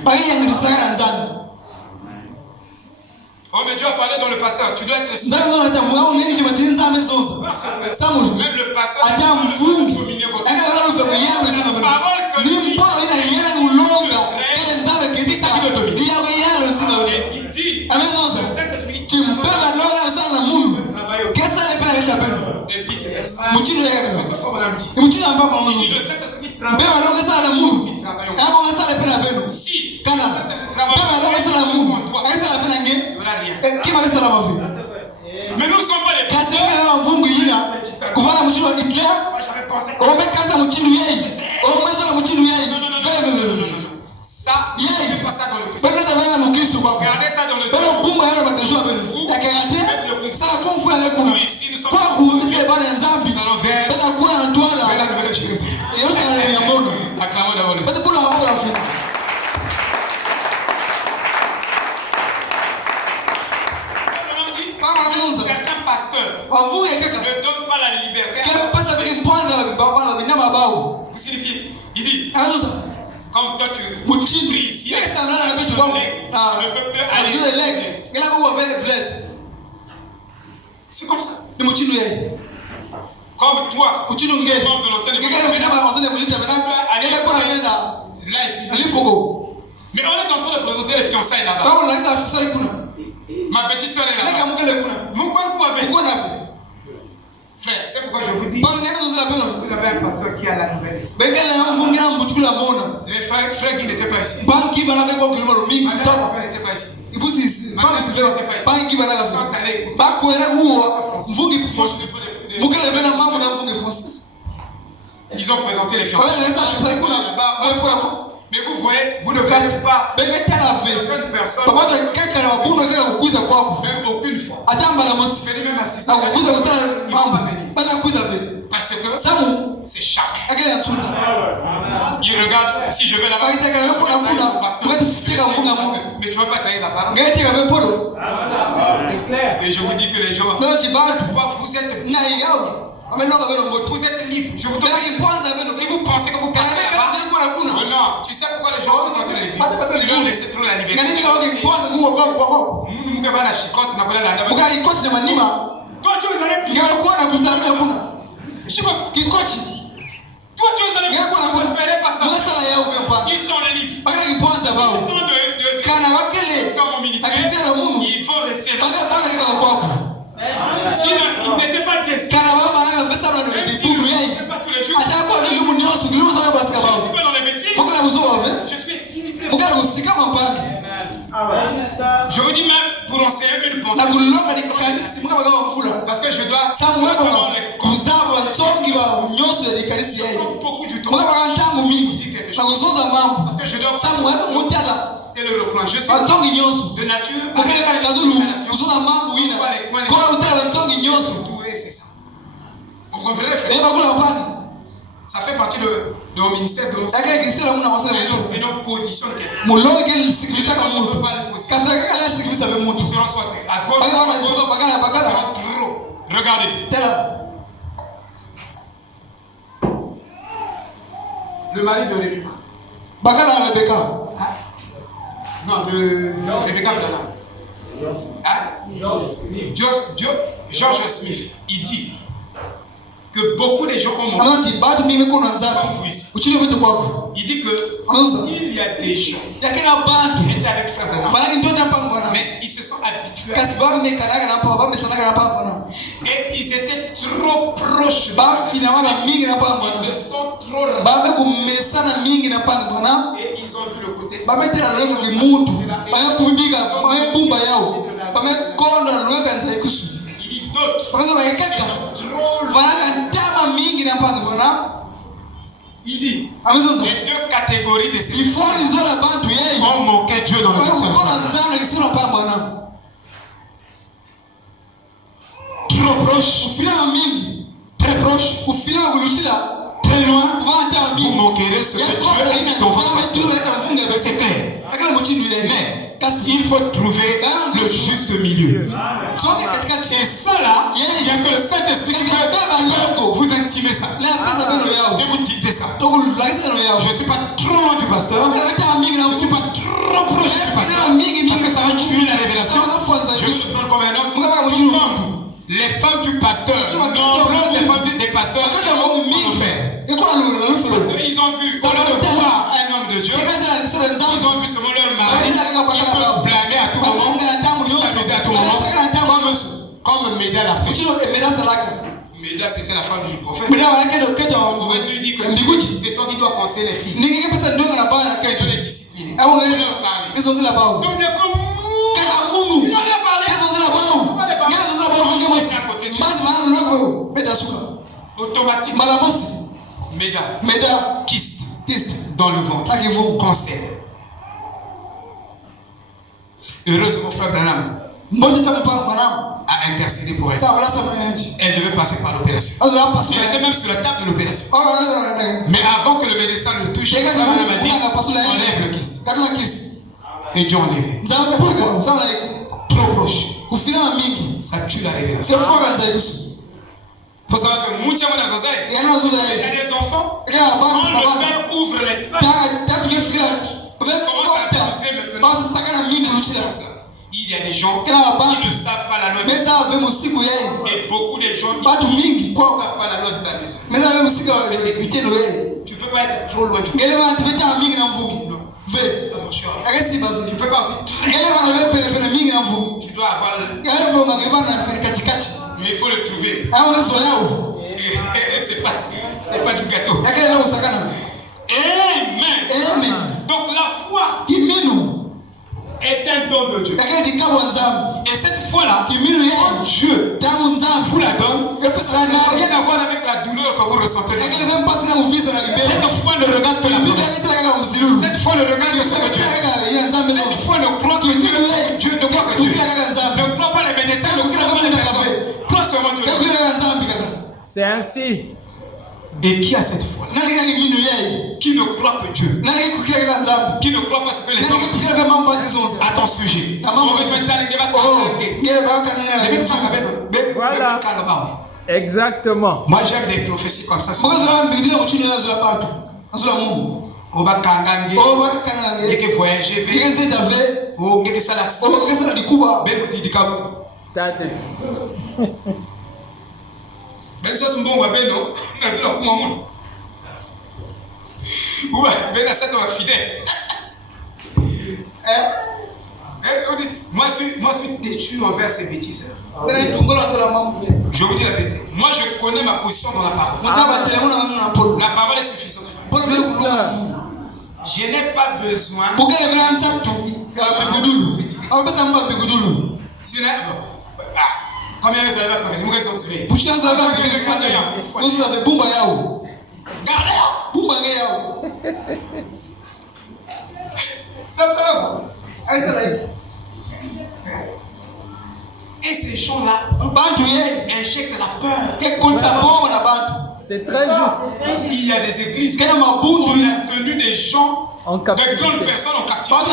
Oh, mais Dieu a parlé dans le pasteur. Tu dois être sûr. Même le pasteur a dominé votre parole que il dit mais nous ne sommes pas les pasteurs. Ça, il ne fait pas ça dans le Christ. Regardez ça dans le Christ. Ici, nous sommes vers la nouvelle Jérusalem. Acclamons d'abord le Seigneur. Certains pasteurs ne donnent pas la liberté. Vous signifiez, il dit, comme toi tu pries ici, le peuple aller. C'est comme ça. Comme toi, tu de l'ancien mais on est en train de présenter les fiançailles là-bas. Ma petite soeur est là. Frère, c'est pourquoi je vous dis. Vous avez un pasteur qui a la nouvelle esprit. Les frères qui n'étaient pas ici. Madame n'était pas ici. Ils ont présenté les fiançailles. Mais vous voyez, vous ne cassez pas certaines personnes, même aucune fois. Je dis même assister, ils ne vont pas venir. Parce que c'est charmé. Il regarde, si je vais là-bas, mais tu ne vas pas trahir la parole. C'est clair. Et je vous dis que les gens, vous êtes libre. Je vous donne. Si vous pensez que vous parlez non, tu sais pourquoi les gens sont sortis de l'église? Tu leur laisses trop la liberté. Toi, tu les allais plier. Toi, tu les allais plier. Ne ferais pas ça. Ils sont libres. Ils sont dans mon ministère. Ils vont rester là. Sinon, ils n'étaient pas destinés. Même s'ils ne faisaient pas tous les jours. Je suis pas dans les métiers. Je suis équilibré. Je vous dis même pour enseigner une pensée. Parce que je dois savoir les beaucoup du temps. Parce que je dois et le reprendre. Je suis de nature. C'est ça. Vous comprenez, frère? Ça fait partie de mon ministère. C'est une position de quelqu'un. Nous serons soit à gauche, trop. Regardez. Le mari de Rebecca. Non, de Rebecca Blana. George Smith, il dit que que beaucoup de gens ont montré. Comme vous ici. Il dit que il y a des gens qui étaient avec Frère Branham, mais ils se sont habitués à ça. Et ils étaient trop proches. Ils se sont trop ravis. Et ils ont vu le côté. Il dit d'autres. Il dit les deux catégories de ces personnes ont moqué Dieu dans le personne. Trop proche, très proche, très loin, vous moquerez ce que Dieu a mis dans votre pasteur. C'est clair. Mais il faut trouver le juste milieu. Et ça là, il n'y a que le Saint-Esprit qui peut vous intimer ça. Et vous dicter ça. Je ne suis pas trop loin du pasteur. Je ne suis pas trop proche du pasteur. Parce que ça va tuer la révélation. Je suis comme un homme. Les femmes du pasteur, nombreuses les femmes des pasteurs, ont fait. Ils ont vu, au lieu de voir un homme de Dieu, ils ont vu seulement leur mari, ils peuvent blâmer à tout moment, s'amuser à tout moment, comme Méda l'a fait. Méda, c'était la femme du prophète. On va lui dire que c'est toi qui dois penser les filles. Tu dois les discipliner. Tu dois leur parler. Donc, il y a comme tu dois leur parler. Automatiquement, Méda, kyste dans le ventre, cancer. Heureusement, Frère Branham a intercédé pour elle. Elle devait passer par l'opération. Elle était même sur la table de l'opération. Mais avant que le médecin le touche, Frère Branham a dit enlève le kyste. Et Dieu enlevé. Trop proche. Ça tue la révélation. Il faut savoir que il y a des enfants, quand le père ouvre l'espace, commence à penser maintenant. Il y a des gens qui ne savent pas la loi de Dieu. Et beaucoup de gens qui ne savent pas la loi de ta maison. Tu ne peux pas être trop loin du monde. Ça marchera. Tu ne peux pas aussi. Tu dois avoir le. Mais il faut le trouver. C'est pas du gâteau. Amen. Donc la foi est un don de Dieu. Et cette foi-là, quand Dieu vous la donne, ça n'a rien à voir avec la douleur que vous ressentez. Cette foi ne regarde que la promesse. Cette foi ne regarde que ce que Dieu dit. Cette foi ne croit que Dieu ne croit que Dieu. Ne croit pas les médecins, ne croit pas les personnes. Crois seulement Dieu. C'est ainsi. Et qui a cette foi? Qui ne croit que Dieu. Qui ne croit pas ce que les hommes à ton sujet. Voilà. Exactement. Moi j'aime des prophéties comme ça. Ben ça c'est bon ben non, on a vu la maman. Ou ben ça va fidèle. Moi je suis têtu envers ces bêtises. Je vous dis la vérité. Moi je connais ma position dans la parole. La parole est suffisante. Je n'ai pas besoin. Combien de la prophétie? Et ces gens-là injectent la peur. C'est très juste. Il y a des églises où on a tenu des gens, de grandes personnes en captivité.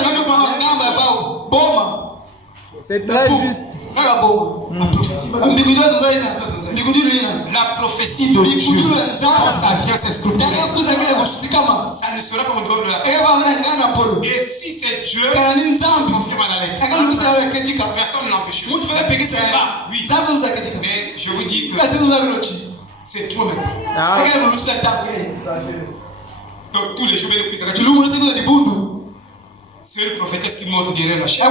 C'est très juste. La prophétie de Dieu, quand ça vient s'escroquer, ça ne sera pas au droit de la terre. Et si c'est Dieu, confirme à la lettre. Personne ne l'empêche. Oui. Mais je vous dis que C'est trop maintenant. Ah, Donc tous les jours, c'est le prophétesse qui monte derrière la chair.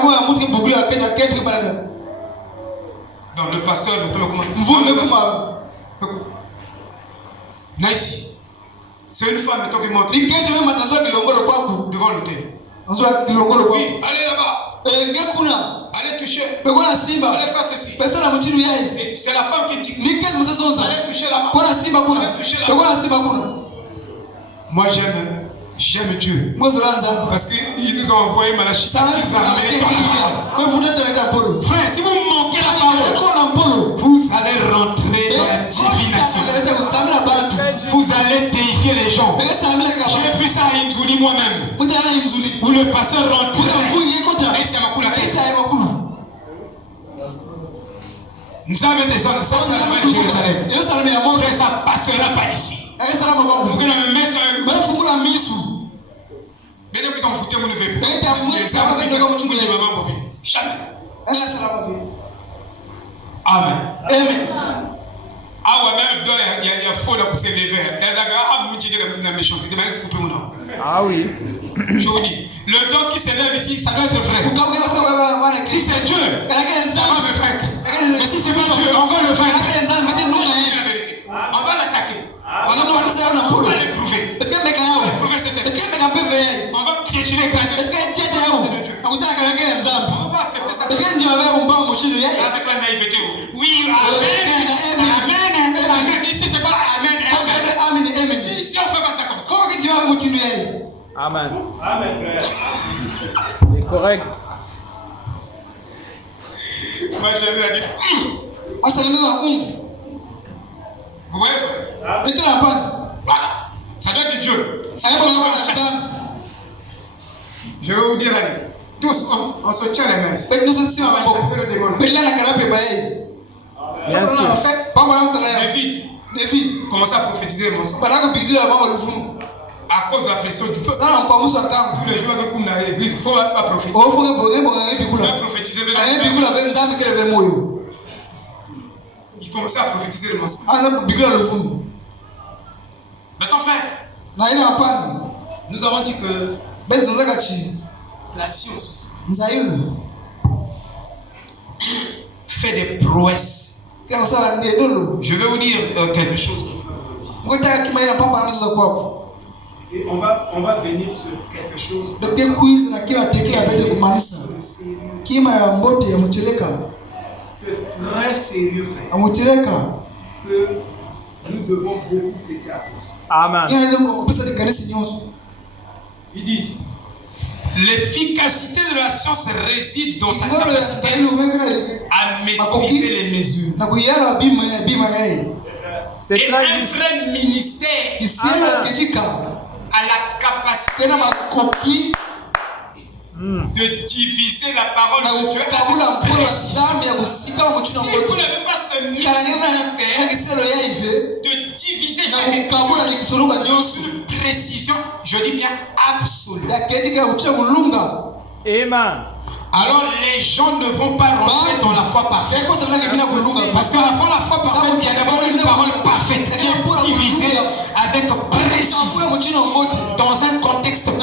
Donc le pasteur me tombe comment? Nice. C'est une femme qui monte devant l'autel. Oui, allez là-bas. Allez toucher. Allez faire ceci. C'est la femme qui dit. Allez toucher là-bas. Allez toucher là-bas. Moi j'aime Dieu. Parce qu'il nous a envoyé Malachie. Frère, si vous manquez la parole, vous allez rentrer dans la divination. Vous allez déifier les gens. J'ai vu ça à Inzouli moi-même. Où le pasteur rentrait. Et c'est ma couleur. Nous avons des hommes. Ça, c'est la Jérusalem. Mais ça ne passera pas ici. Vous pouvez la mettre sur un mais non, ils ont foutu mon neveu. Jamais. Amen. Amen. Ah ouais, même il y a faux là pour se lever. Elle a la méchanceté. ah oui. Je vous dis, le don qui se lève ici, ça doit être vrai. Si c'est Dieu, ça va me vaincre. Mais si c'est pas Dieu, on va le vaincre. On va l'attaquer. On va l'éprouver. On va piétiner grâce à Dieu. On va accepter ça avec la naïveté. Oui, amen. Amen. Amen. Ici, c'est pas amen. Amen. Si on fait pas ça comme ça. Amen. C'est correct. Moi, je l'ai dit. Vous voyez, frère? Voilà. Ça doit être Dieu. Je vais vous dire, allez. Tous, on se tient les mains. On va chasser le démon. Bien sûr. En fait, David commençait à prophétiser le mensonge. À cause de la pression du peuple. Tous les jours avec nous dans l'église, il ne faut pas prophétiser. Il faut prophétiser. Il commençait à prophétiser le mensonge. Maintenant, frère, nous avons dit que la science fait des prouesses. Je vais vous dire quelque chose. Et on va venir sur quelque chose. Très sérieux, frère. Que nous devons beaucoup prêter attention. Amen. Ils disent l'efficacité de la science réside dans sa capacité à maîtriser les mesures. C'est Et très un juste. vrai ministère a la capacité de diviser la parole de Dieu. Si vous n'avez pas ce ministère de diviser chaque chose sur précision, je dis bien absolue. Amen. Alors les gens ne vont pas rentrer dans la foi parfaite. Parce qu'à la foi parfaite, il y a d'abord une parole parfaite qui est divisée avec précision dans un contexte pur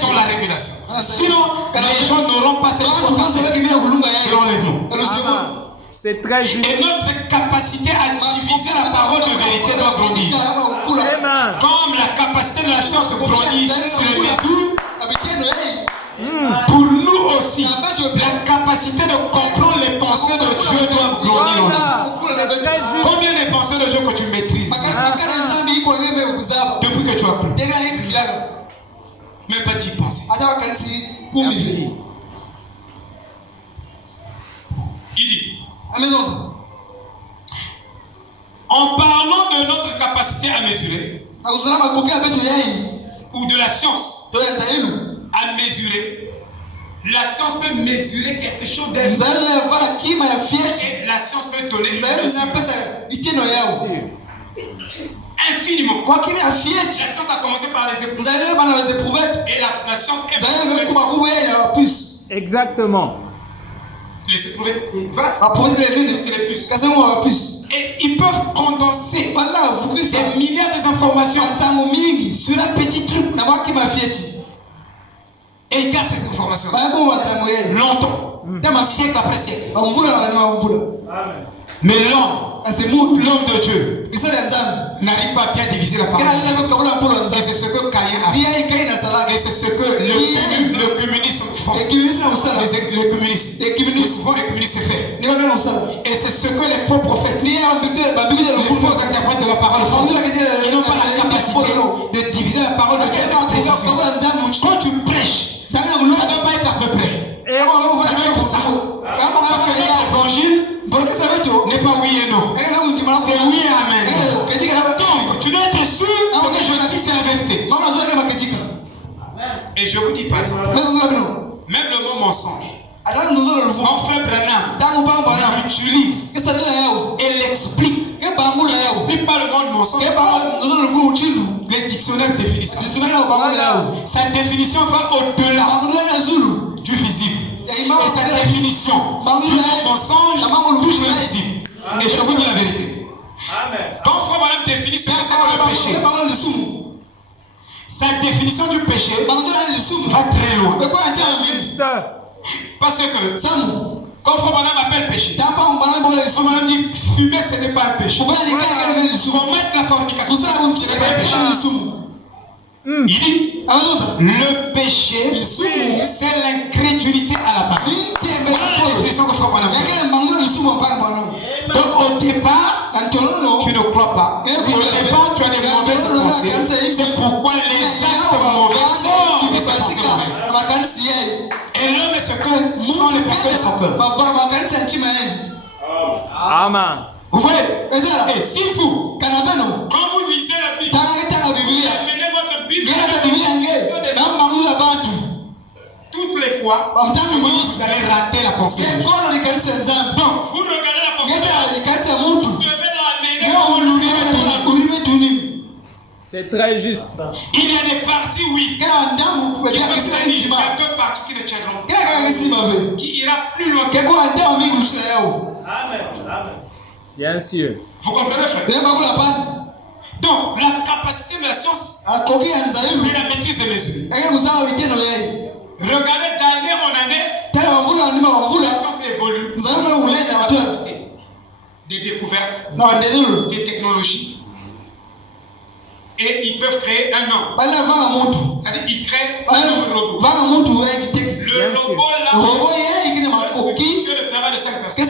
dans la révélation. Sinon, les gens n'auront pas cette foi parfaite selon les noms. C'est très juste. Et notre capacité à diviser la parole de vérité doit grandir. Amen. Comme la capacité de la science grandit sur les mesures, pour nous aussi, la capacité de comprendre les pensées de Dieu doit grandir en nous. C'est très juste. Combien de pensées de Dieu que tu maîtrises depuis que tu as cru? Même pas 10 pensées. Il dit, en parlant de notre capacité à mesurer, ou de la science à mesurer, la science peut mesurer quelque chose d'infiniment. Et la science peut donner une mesure. Infiniment. La science a commencé par les éprouvettes. Et la science est plus. Exactement. Les éprouvettes, c'est vaste. Apprendre les C'est les plus. Cassez-moi plus. Et ils peuvent condenser des milliards d'informations sur un petit truc. Et ils gardent ces informations longtemps, siècle après siècle. Mais l'homme de Dieu n'arrive pas à bien diviser la parole. Et c'est ce que Caïn a fait. Et c'est ce que le communisme font. Le communisme fait. Et c'est ce que les faux prophètes, les faux interprètes de la parole font. Ils n'ont pas la capacité de diviser la parole de Dieu avec précision. Quand tu prêches, ça ne doit pas être à peu près. Ça doit être ça. Parce que l'évangile n'est pas oui et non. C'est oui et amen. Donc, tu dois être sûr que ce que je dis, c'est la vérité. Et je vous dis pas ça. Même le mot mensonge. Mon frère Branham l'utilise et l'explique. Il n'explique pas le mot de mensonge. Les dictionnaires définissent ça. Sa définition va au-delà du visible. Et sa définition du mensonge touche le visible. Et je vous dis la vérité. Quand frère Branham définit ce que c'est le péché, sa définition du péché va très loin. Parce que quand frère Branham appelle péché, frère Branham dit fumer ce n'est pas un péché. Commettre la fornication ce n'est pas un péché. Il dit le péché c'est l'incrédulité à la parole. Voilà la définition que frère Branham fait. Donc au départ tu ne crois pas. Au départ tu as des mauvaises pensées. C'est pourquoi les actes mauvais sont des pensées mauvaises. Et l'homme est ce que sont les personnes de son cœur. Amen. Vous voyez? Et si vous, quand vous lisez la Bible, amenez votre Bible toutes les fois, vous allez rater la pensée. Donc, vous regardez la pensée, vous devez l'amener. C'est très juste. Il y a des parties, oui, qui peuvent tenir, il y a d'autres parties qui ne tiendront pas, qui ira plus loin. Amen. Bien sûr. Vous comprenez, frère? Donc, la capacité de la science, c'est la maîtrise des mesures. Regardez d'année en année, la science évolue. Des découvertes, des technologies. Et ils peuvent créer un homme. C'est-à-dire qu'ils créent un nouveau robot. Le robot là, c'est le travail de 5 personnes.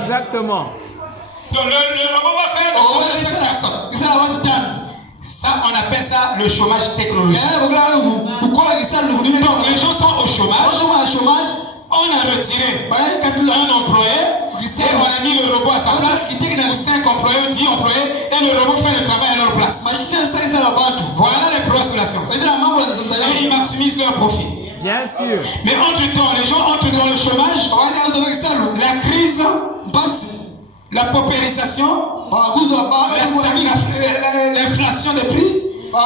Exactement. Donc le robot va faire le travail de 5 personnes. Ça, on appelle ça le chômage technologique. Donc les gens sont au chômage. On a retiré un employé et on a mis le robot à sa place. Ou 5 employés, 10 employés, et le robot fait le travail à leur place. Voilà les progrès de la science. Et ils maximisent leur profit. Bien sûr. Mais entre-temps, les gens entrent dans le chômage, la crise, la paupérisation, l'inflation des prix, la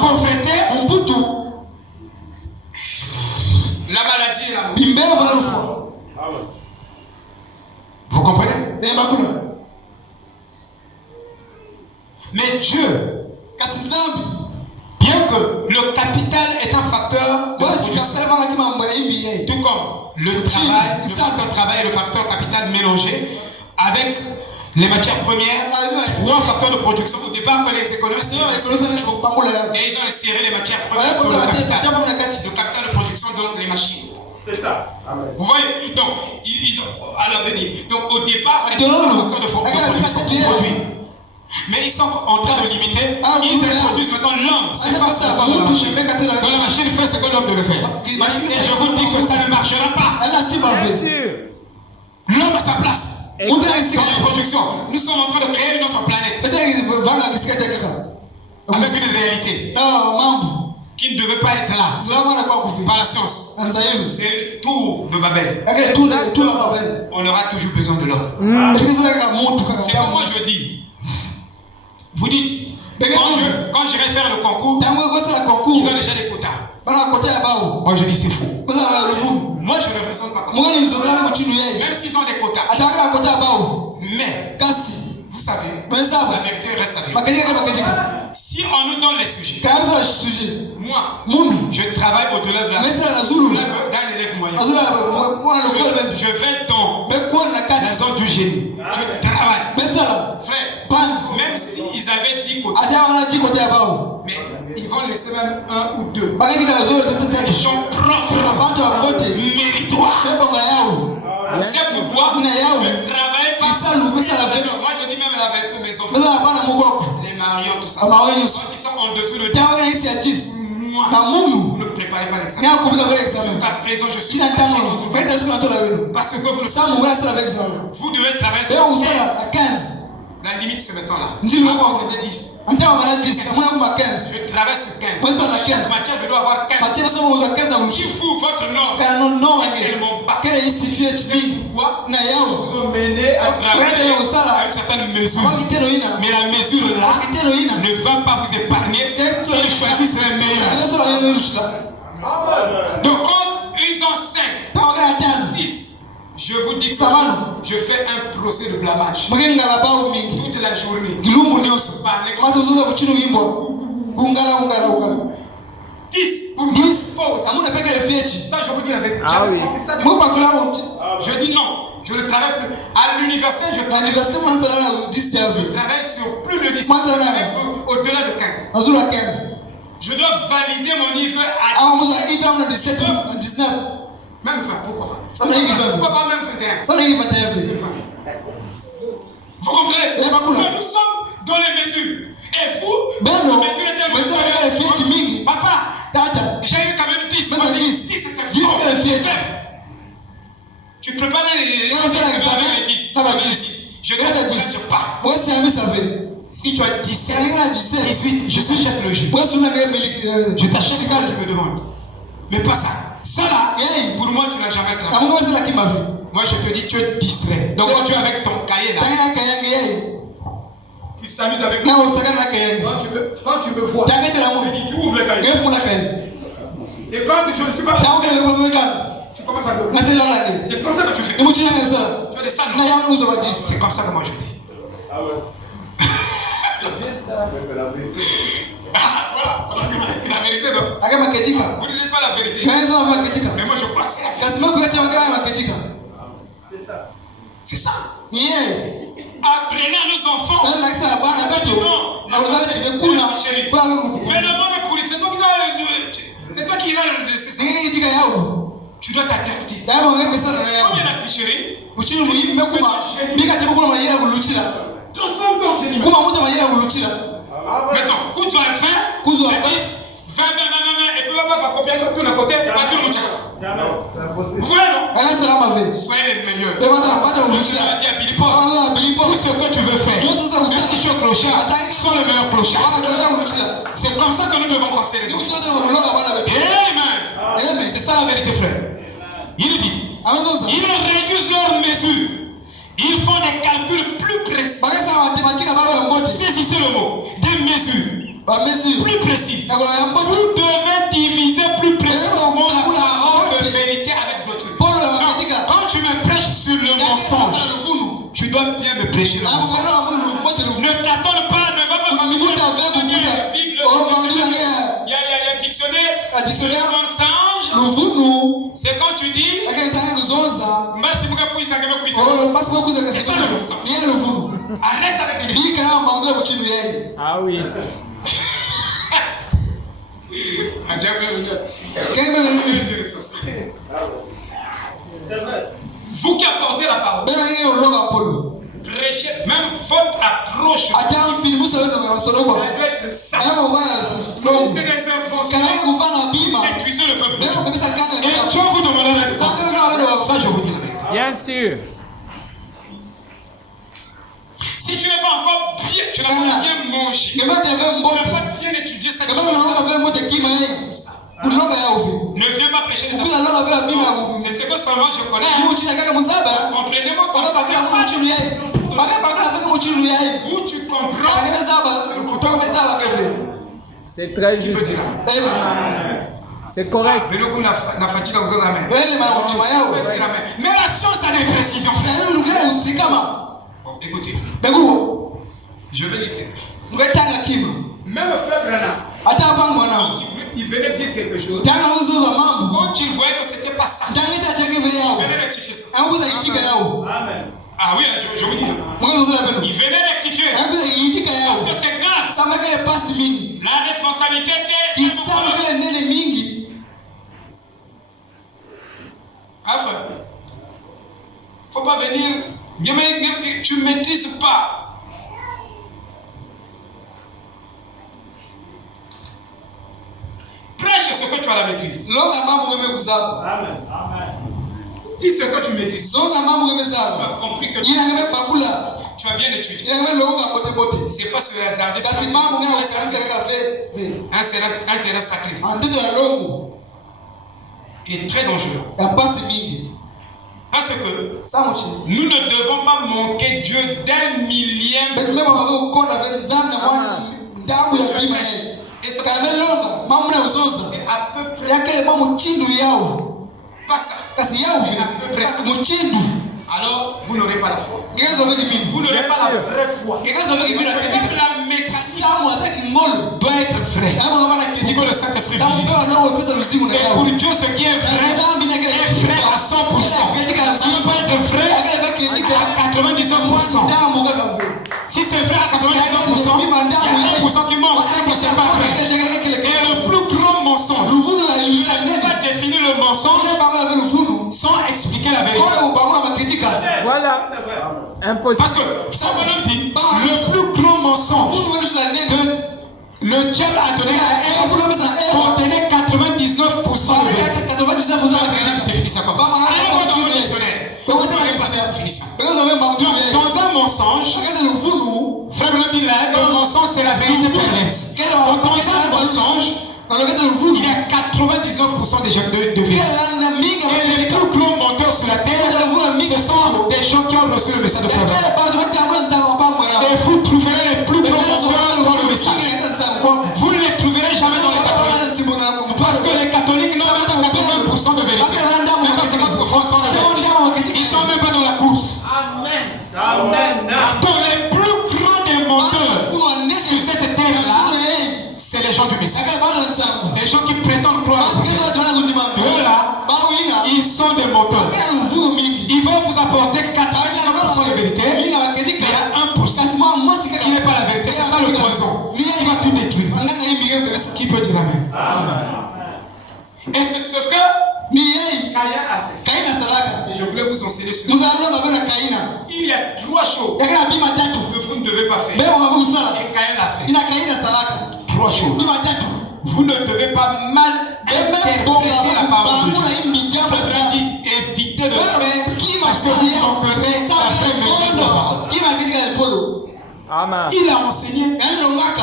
pauvreté, la maladie et la mort. Vous comprenez? Mais Dieu, bien que le capital est un facteur de production, tout comme le travail, le facteur travail et le facteur capital mélangés avec les matières premières, 3 facteurs de production. Au départ, quand les économistes et ils ont inséré les matières premières pour le capital de production, donc les machines. C'est ça. Vous voyez? Donc, ils ont à l'avenir. Donc, au départ, c'est un facteur de production qui produit. Mais ils sont en train de limiter. Ils introduisent maintenant l'homme. C'est pas ce qu'on de la machine. Donc, la machine fait ce que l'homme devait faire. Et je vous dis que ça ne marchera pas. Bien sûr. L'homme a sa place. Dans la production. Nous sommes en train de créer une autre planète. Avec une réalité qui ne devait pas être là par la science. C'est tout de Babel. On aura toujours besoin de l'homme. C'est comme moi je dis. Vous dites, quand j'irai faire le concours, ils ont déjà des quotas. Moi je dis c'est faux. Moi, je ne raisonne pas comme ça. Même s'ils ont des quotas. Mais, vous savez, la vérité reste avec vous. Si on nous donne les sujets, moi, je travaille au-delà de d'un élève moyen. Je vais dans la zone du génie. Je travaille. Frère, même s'ils avaient 10 quotas, mais ils vont laisser même un ou deux. Ils sont propres, méritoires. C'est pourquoi je ne travaille pas. Moi je dis même avec mes enfants, les marions, tout ça. Quand ils sont en dessous de 10, moi, vous ne préparez pas l'examen. Jusqu'à présent, je suis parce que vous le savez. Vous devez travailler sur 15. La limite c'est maintenant là. Avant c'était 10. Je travaille sur 15. Matière, je dois avoir 15. Si vous, votre nom est tellement bas, c'est pourquoi vous vous menez à travailler à une certaine mesure. Mais la mesure là ne va pas vous épargner si vous choisissez les meilleurs. Donc quand ils ont 5, 6, je vous dis que je fais un procès de blâmage toute la journée. 10 pour 10 fausses. Ça je vous dis la vérité. Je dis non, je ne travaille plus. À l'université, je travaille sur plus de 10, au-delà de 15. Je dois valider mon niveau à 19. Même 20, pourquoi pas? Pourquoi pas même 21? Vous comprenez? Nous sommes dans les mesures. Et vous, les mesures étaient tellement. Papa, j'ai eu quand même 10. 10, c'est fort. Tu prépares les 10. Je ne te pas. Si tu as 17, 18, je t'achète le jeu. Je t'achète ce que tu me demandes. Mais pas ça. Ça là, pour moi, tu n'as jamais travaillé. Moi, je te dis, tu es distrait. Donc, quand tu es avec ton cahier là, tu s'amuses avec moi. Quand tu me vois, tu ouvres le cahier. Et quand je ne suis pas là, tu commences à dormir. C'est comme ça que tu fais. Tu as des salles. C'est comme ça que moi je dis. Voilà, c'est la vérité, non? Vous ne dites pas la vérité. Mais moi je crois que c'est la vérité. C'est ça. Apprenez à nos enfants. Non, mais le monde est pourri. C'est toi qui iras. Tu dois t'adapter. Comme il y a la tricherie, transforme ton génie. Maintenant, quand tu vas faire 20, et puis on va copier tout le côté, pas tout le monde. Vous voyez, non? Soyez les meilleurs. Je l'ai dit à Billy Paul. Tout ce que tu veux faire, même si tu es clochard, sois le meilleur clochard. C'est comme ça que nous devons considérer les autres. Amen. C'est ça la vérité, frère. Il dit, ils réduisent leurs mesures. Ils font des calculs plus précis. Saisissez le mot. Des mesures plus précises. Vous devez diviser plus précisément la parole de vérité avec d'autres. Quand tu me prêches sur le mensonge, tu dois bien me prêcher le mensonge. Ne t'attends pas, ne va pas s'entendre. Il y a un dictionnaire. Le mensonge, c'est quand tu dis c'est ça le mensonge. Arrête avec lui. Ah oui. Vous qui apportez la parole, prêchez, même votre approche, ça doit être ça. C'est des inventions, détruisez le peuple. Et Dieu vous demandera la réponse. Ça, je vous dis la vérité. Bien sûr. Si tu n'es pas encore bien, tu n'as pas bien mangé, tu n'as pas bien étudié cette chose. Ne viens pas prêcher les affaires. C'est ce que seulement je connais. Comprenez-moi comme ça. Où tu comprends. C'est très juste. C'est correct. Mais la science a des précisions. Bon, écoutez. Je vais dire quelque chose. Même frère Branham, il venait dire quelque chose. Quand il voyait que c'était pas ça, il venait rectifier ça. Amen. Ah oui, je vous dis. Il venait rectifier. Parce que c'est grave. La responsabilité est. Ah frère, faut pas venir. Tu ne maîtrises pas. Prêche ce que tu as la maîtrise. Amen. Amen. Dis ce que tu maîtrises. Tu as compris que tu as bien étudié. C'est pas sur les hasard. Un terrain sacré. Et très dangereux. Parce que nous ne devons pas manquer Dieu d'un millième. Et ce c'est à peu près pas ça. C'est à peu près ça. Alors, vous n'aurez pas la foi. Vous n'aurez pas la vraie foi. La mécanique doit être vraie. Pour que le Saint-Esprit vive. Et pour Dieu, ce qui est vrai à 100%. Ça ne peut pas être vrai à 99%. Si c'est vrai à 99%, il y a 1% qui ment, 5% c'est pas vrai. Et le plus grand mensonge, il n'a pas défini le mensonge sans expliquer la vérité. Voilà. Impossible. Parce que, ça me dit, le plus grand mensonge que le diable a donné à Ève contenait 99% de vérité. Définit ça comme ça. Allez voir dans le dictionnaire. Vous n'avez pas cette définition. Dans un mensonge, frère Branham, le mensonge c'est la vérité perverse. Dans un mensonge, il y a 99% de vérité. Et les plus gros menteurs sur la terre, ce sont des gens qui ont reçu le message de frère Branham. Et vous trouverez les plus gros menteurs dans le message. Vous ne les trouverez jamais dans les catholiques. Parce que les catholiques n'ont pas 80% de vérité. Même pas 50% sont la vérité. Ils ne sont même pas dans la course. Amen. Amen. Dans les plus grands des menteurs sur cette terre-là, c'est les gens du message. Les gens qui prétendent croire. Eux-là, ils sont des menteurs. Ils vont vous apporter 80% de vérité, mais il y a 1% qui n'est pas la vérité. C'est ça le poison. Il va tout détruire. Qui peut dire Amen? Et c'est ce que Caïn a fait. Et je voulais vous enseigner sur ça. Il y a 3 choses que vous ne devez pas faire. Et Caïn l'a fait. 3 choses. Vous ne devez pas mal interpréter la parole de Dieu. Frère dit, évitez de faire parce que vous manquerez la vraie mesure de parole. Amen. Il a enseigné,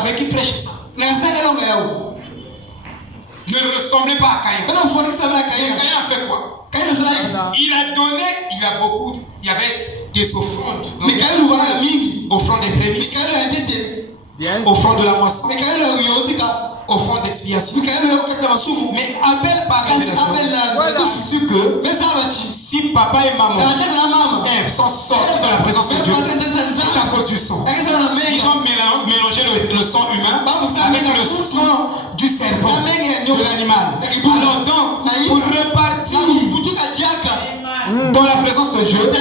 mais qui prêche ça. Ne ressemblez pas à Caïn. Caïn a fait quoi? Il a donné, il y avait des offrandes. Offrandes des prémices, offrandes de la moisson, offrandes d'expiation. Mais Abel par révélation su que si papa et maman Ève sont sortis de la présence de Dieu, c'est à cause du sang. Ils ont mélangé le sang humain avec le sang du serpent, de l'animal. Alors donc, pour repartir dans la présence de Dieu,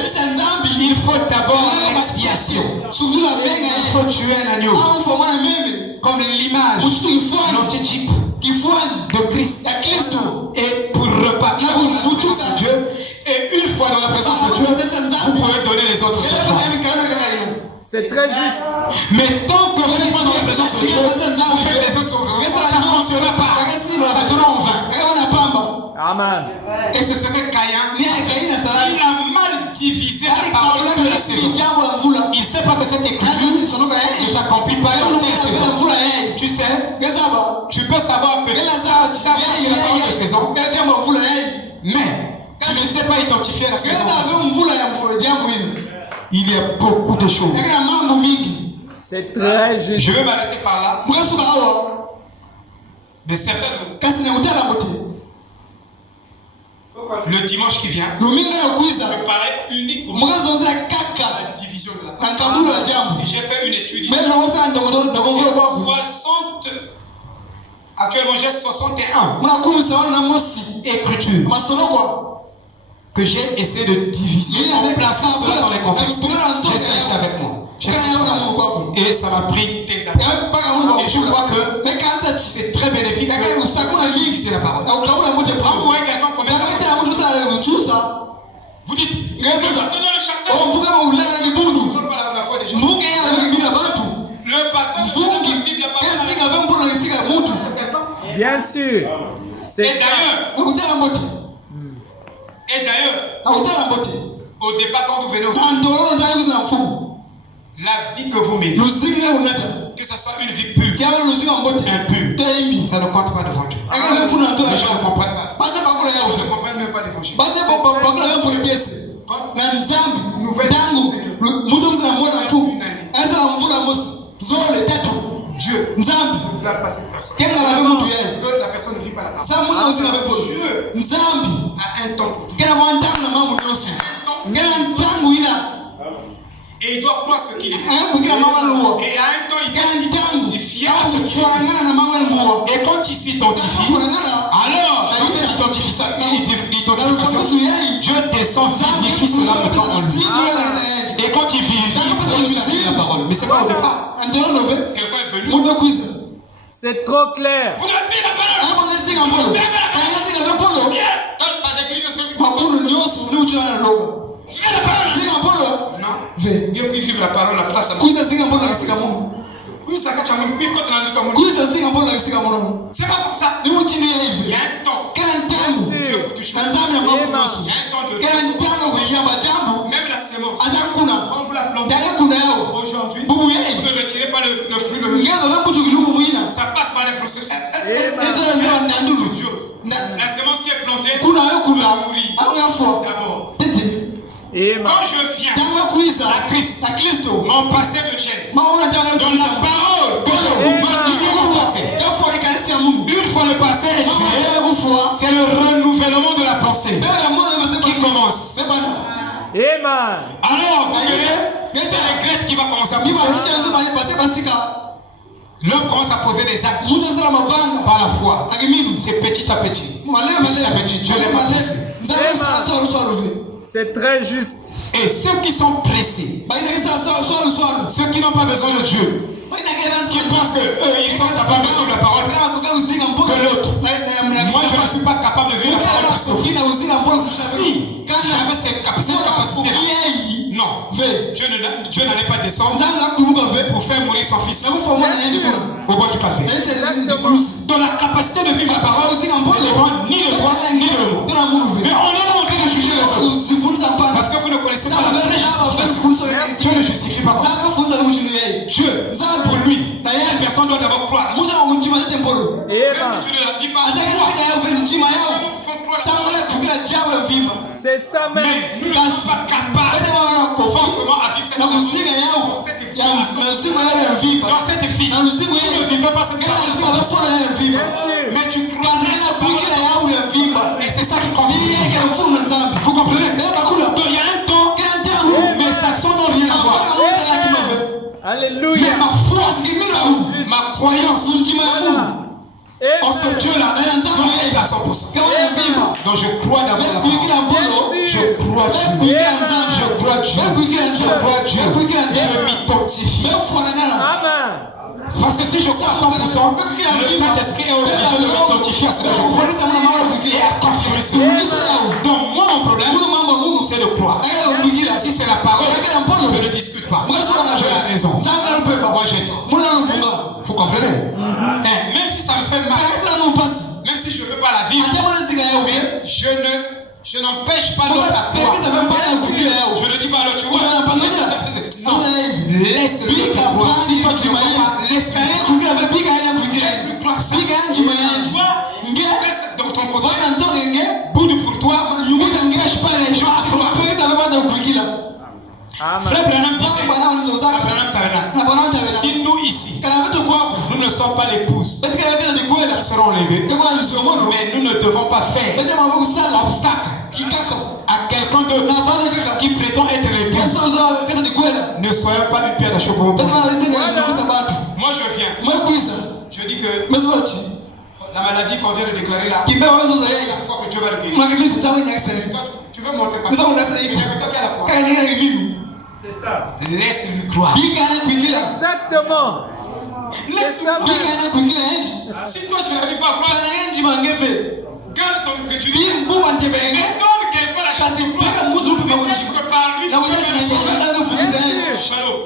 il faut d'abord l'expiation. Il faut tuer un agneau comme l'image l'archétype de Christ. Et pour repartir dans la présence de Dieu, et une fois dans la présence de Dieu, vous pouvez donner les autres offrandes. C'est très juste. Mais tant que vous n'êtes pas dans la présence de Dieu, vous faites les autres offrandes, ça ne fonctionnera pas. Ça sera en vain. Amen. Et c'est ce que Caïn, il a mal divisé la parole de la saison. Il ne sait pas que cette écriture ne s'accomplit pas dans toutes les saisons. Tu sais, tu peux savoir que ça c'est la parole de saison, mais tu ne sais pas identifier la saison. Il y a beaucoup de choses. C'est très juste. Je vais m'arrêter par là. Mais certains le dimanche qui vient, préparer uniquement la division de la parole. Et j'ai fait une étude. Actuellement, j'ai 61 écritures que j'ai essayé de diviser en plaçant cela dans les contextes. J'ai ça avec moi. Et ça m'a pris des années. Et je vois que c'est très bénéfique de diviser la parole. Quand vous voyez quelqu'un comme ça, vous dites, le pasteur Bien sûr. C'est et d'ailleurs, au départ, quand vous venez au la vie que vous menez, que ce soit une vie pure, impure, ça ne compte pas devant Dieu. Mais je ne comprends pas. Je ne comprends même pas l'évangile. Dieu ne place pas cette personne. Parce que la personne ne vit pas la parole. Dieu a un temps pour tout. Et il doit croire ce qu'il est. Et à un temps, il doit s'identifier à ce Dieu. Et quand il s'identifie, alors, quand il identifie ça, Dieu descend, vivifie cela maintenant en lui. Et quand il vivifie, il la parole. Mais c'est pas au départ. Quelqu'un est venu. C'est trop clair. Vous avez la parole. Non. Dieu peut vivre la parole à la place à moi. C'est pas comme ça. Il y a un temps. Dieu peut toucher. Il y a un temps de même la sémence. Quand vous la plantez aujourd'hui, vous ne retirez pas le fruit. Ça passe par les processus. La sémence qui est plantée mourir d'abord. Quand je viens à Christ, mon passé me gêne. Dans la parole que je vous donne, une fois le passé est tué, c'est le renouvellement de la pensée qui commence. Amen. Alors, vous verrez, c'est la graine qui va commencer à pousser. L'homme commence à poser des actes par la foi. C'est petit à petit. Dieu les va pousser. C'est très juste. Et ceux qui sont pressés, ceux qui n'ont pas besoin de Dieu, qui pensent qu'eux, ils sont capables de vivre la parole que l'autre. Moi, je ne suis pas capable de vivre la parole plus que vous. Si j'avais cette capacité, non. Dieu n'allait pas descendre pour faire mourir son fils au bord du Calvaire. Dans la capacité de vivre la parole, ne dépend ni de toi, ni de moi. Mais on est là en train de juger les autres. Parce que vous ne connaissez pas la justification. Dieu ne justifie pas comme ça. Dieu, pour lui, une personne doit d'abord croire. Même si tu ne la vis pas, c'est ça même. Mais nous ne sommes pas capables forcément à vivre cette vie. Dans cette vie, vous ne vivez pas cette vie. Mais tu crois. Et c'est ça qui compte. Vous comprenez? Donc il y a un temps, mes actions n'ont rien à voir. Alléluia. Mais ma foi, ma croyance en ce Dieu-là doit être à 100%. Donc je crois d'abord la parole. Je crois Dieu. Je crois Dieu. Je crois Dieu. Je m'identifie. Amen. Parce que si je crois à 100%, le Saint-Esprit est obligé de m'identifier à ce que je crois et à confirmer ce que je crois. Donc moi mon problème, c'est de croire. Si c'est la parole, je ne discute pas. Tu as raison. Moi j'ai tort. Vous comprenez? Même si ça me fait mal, même si je ne veux pas la vivre, je n'empêche pas l'autre à croire. Je ne dis pas à l'autre, tu vois. Non, laisse-le croire. Si toi tu ne crois pas, laisse-le croire ça. Reste dans ton côté. Boude pour toi. Ne n'empêche pas les gens à croire. Frère Branham disait, si nous ici, nous ne sommes pas l'épouse, qui seront enlevés, mais nous ne devons pas faire obstacle à quelqu'un d'autre qui prétend être l'époux. Ne soyez pas une pierre d'achoppement. Moi je viens. Je dis que la maladie qu'on vient de déclarer là, c'est la foi que Dieu va le guérir. Toi, tu veux montrer pas ça. Il y a toi qui a la foi. C'est ça. Laisse-lui croire. Exactement. C'est ça. Si toi tu n'arrives pas à croire, garde ton incrédulité. Et donne quelqu'un la chance de croire. Et que par lui, tu peux faire le sauveur. Shalom.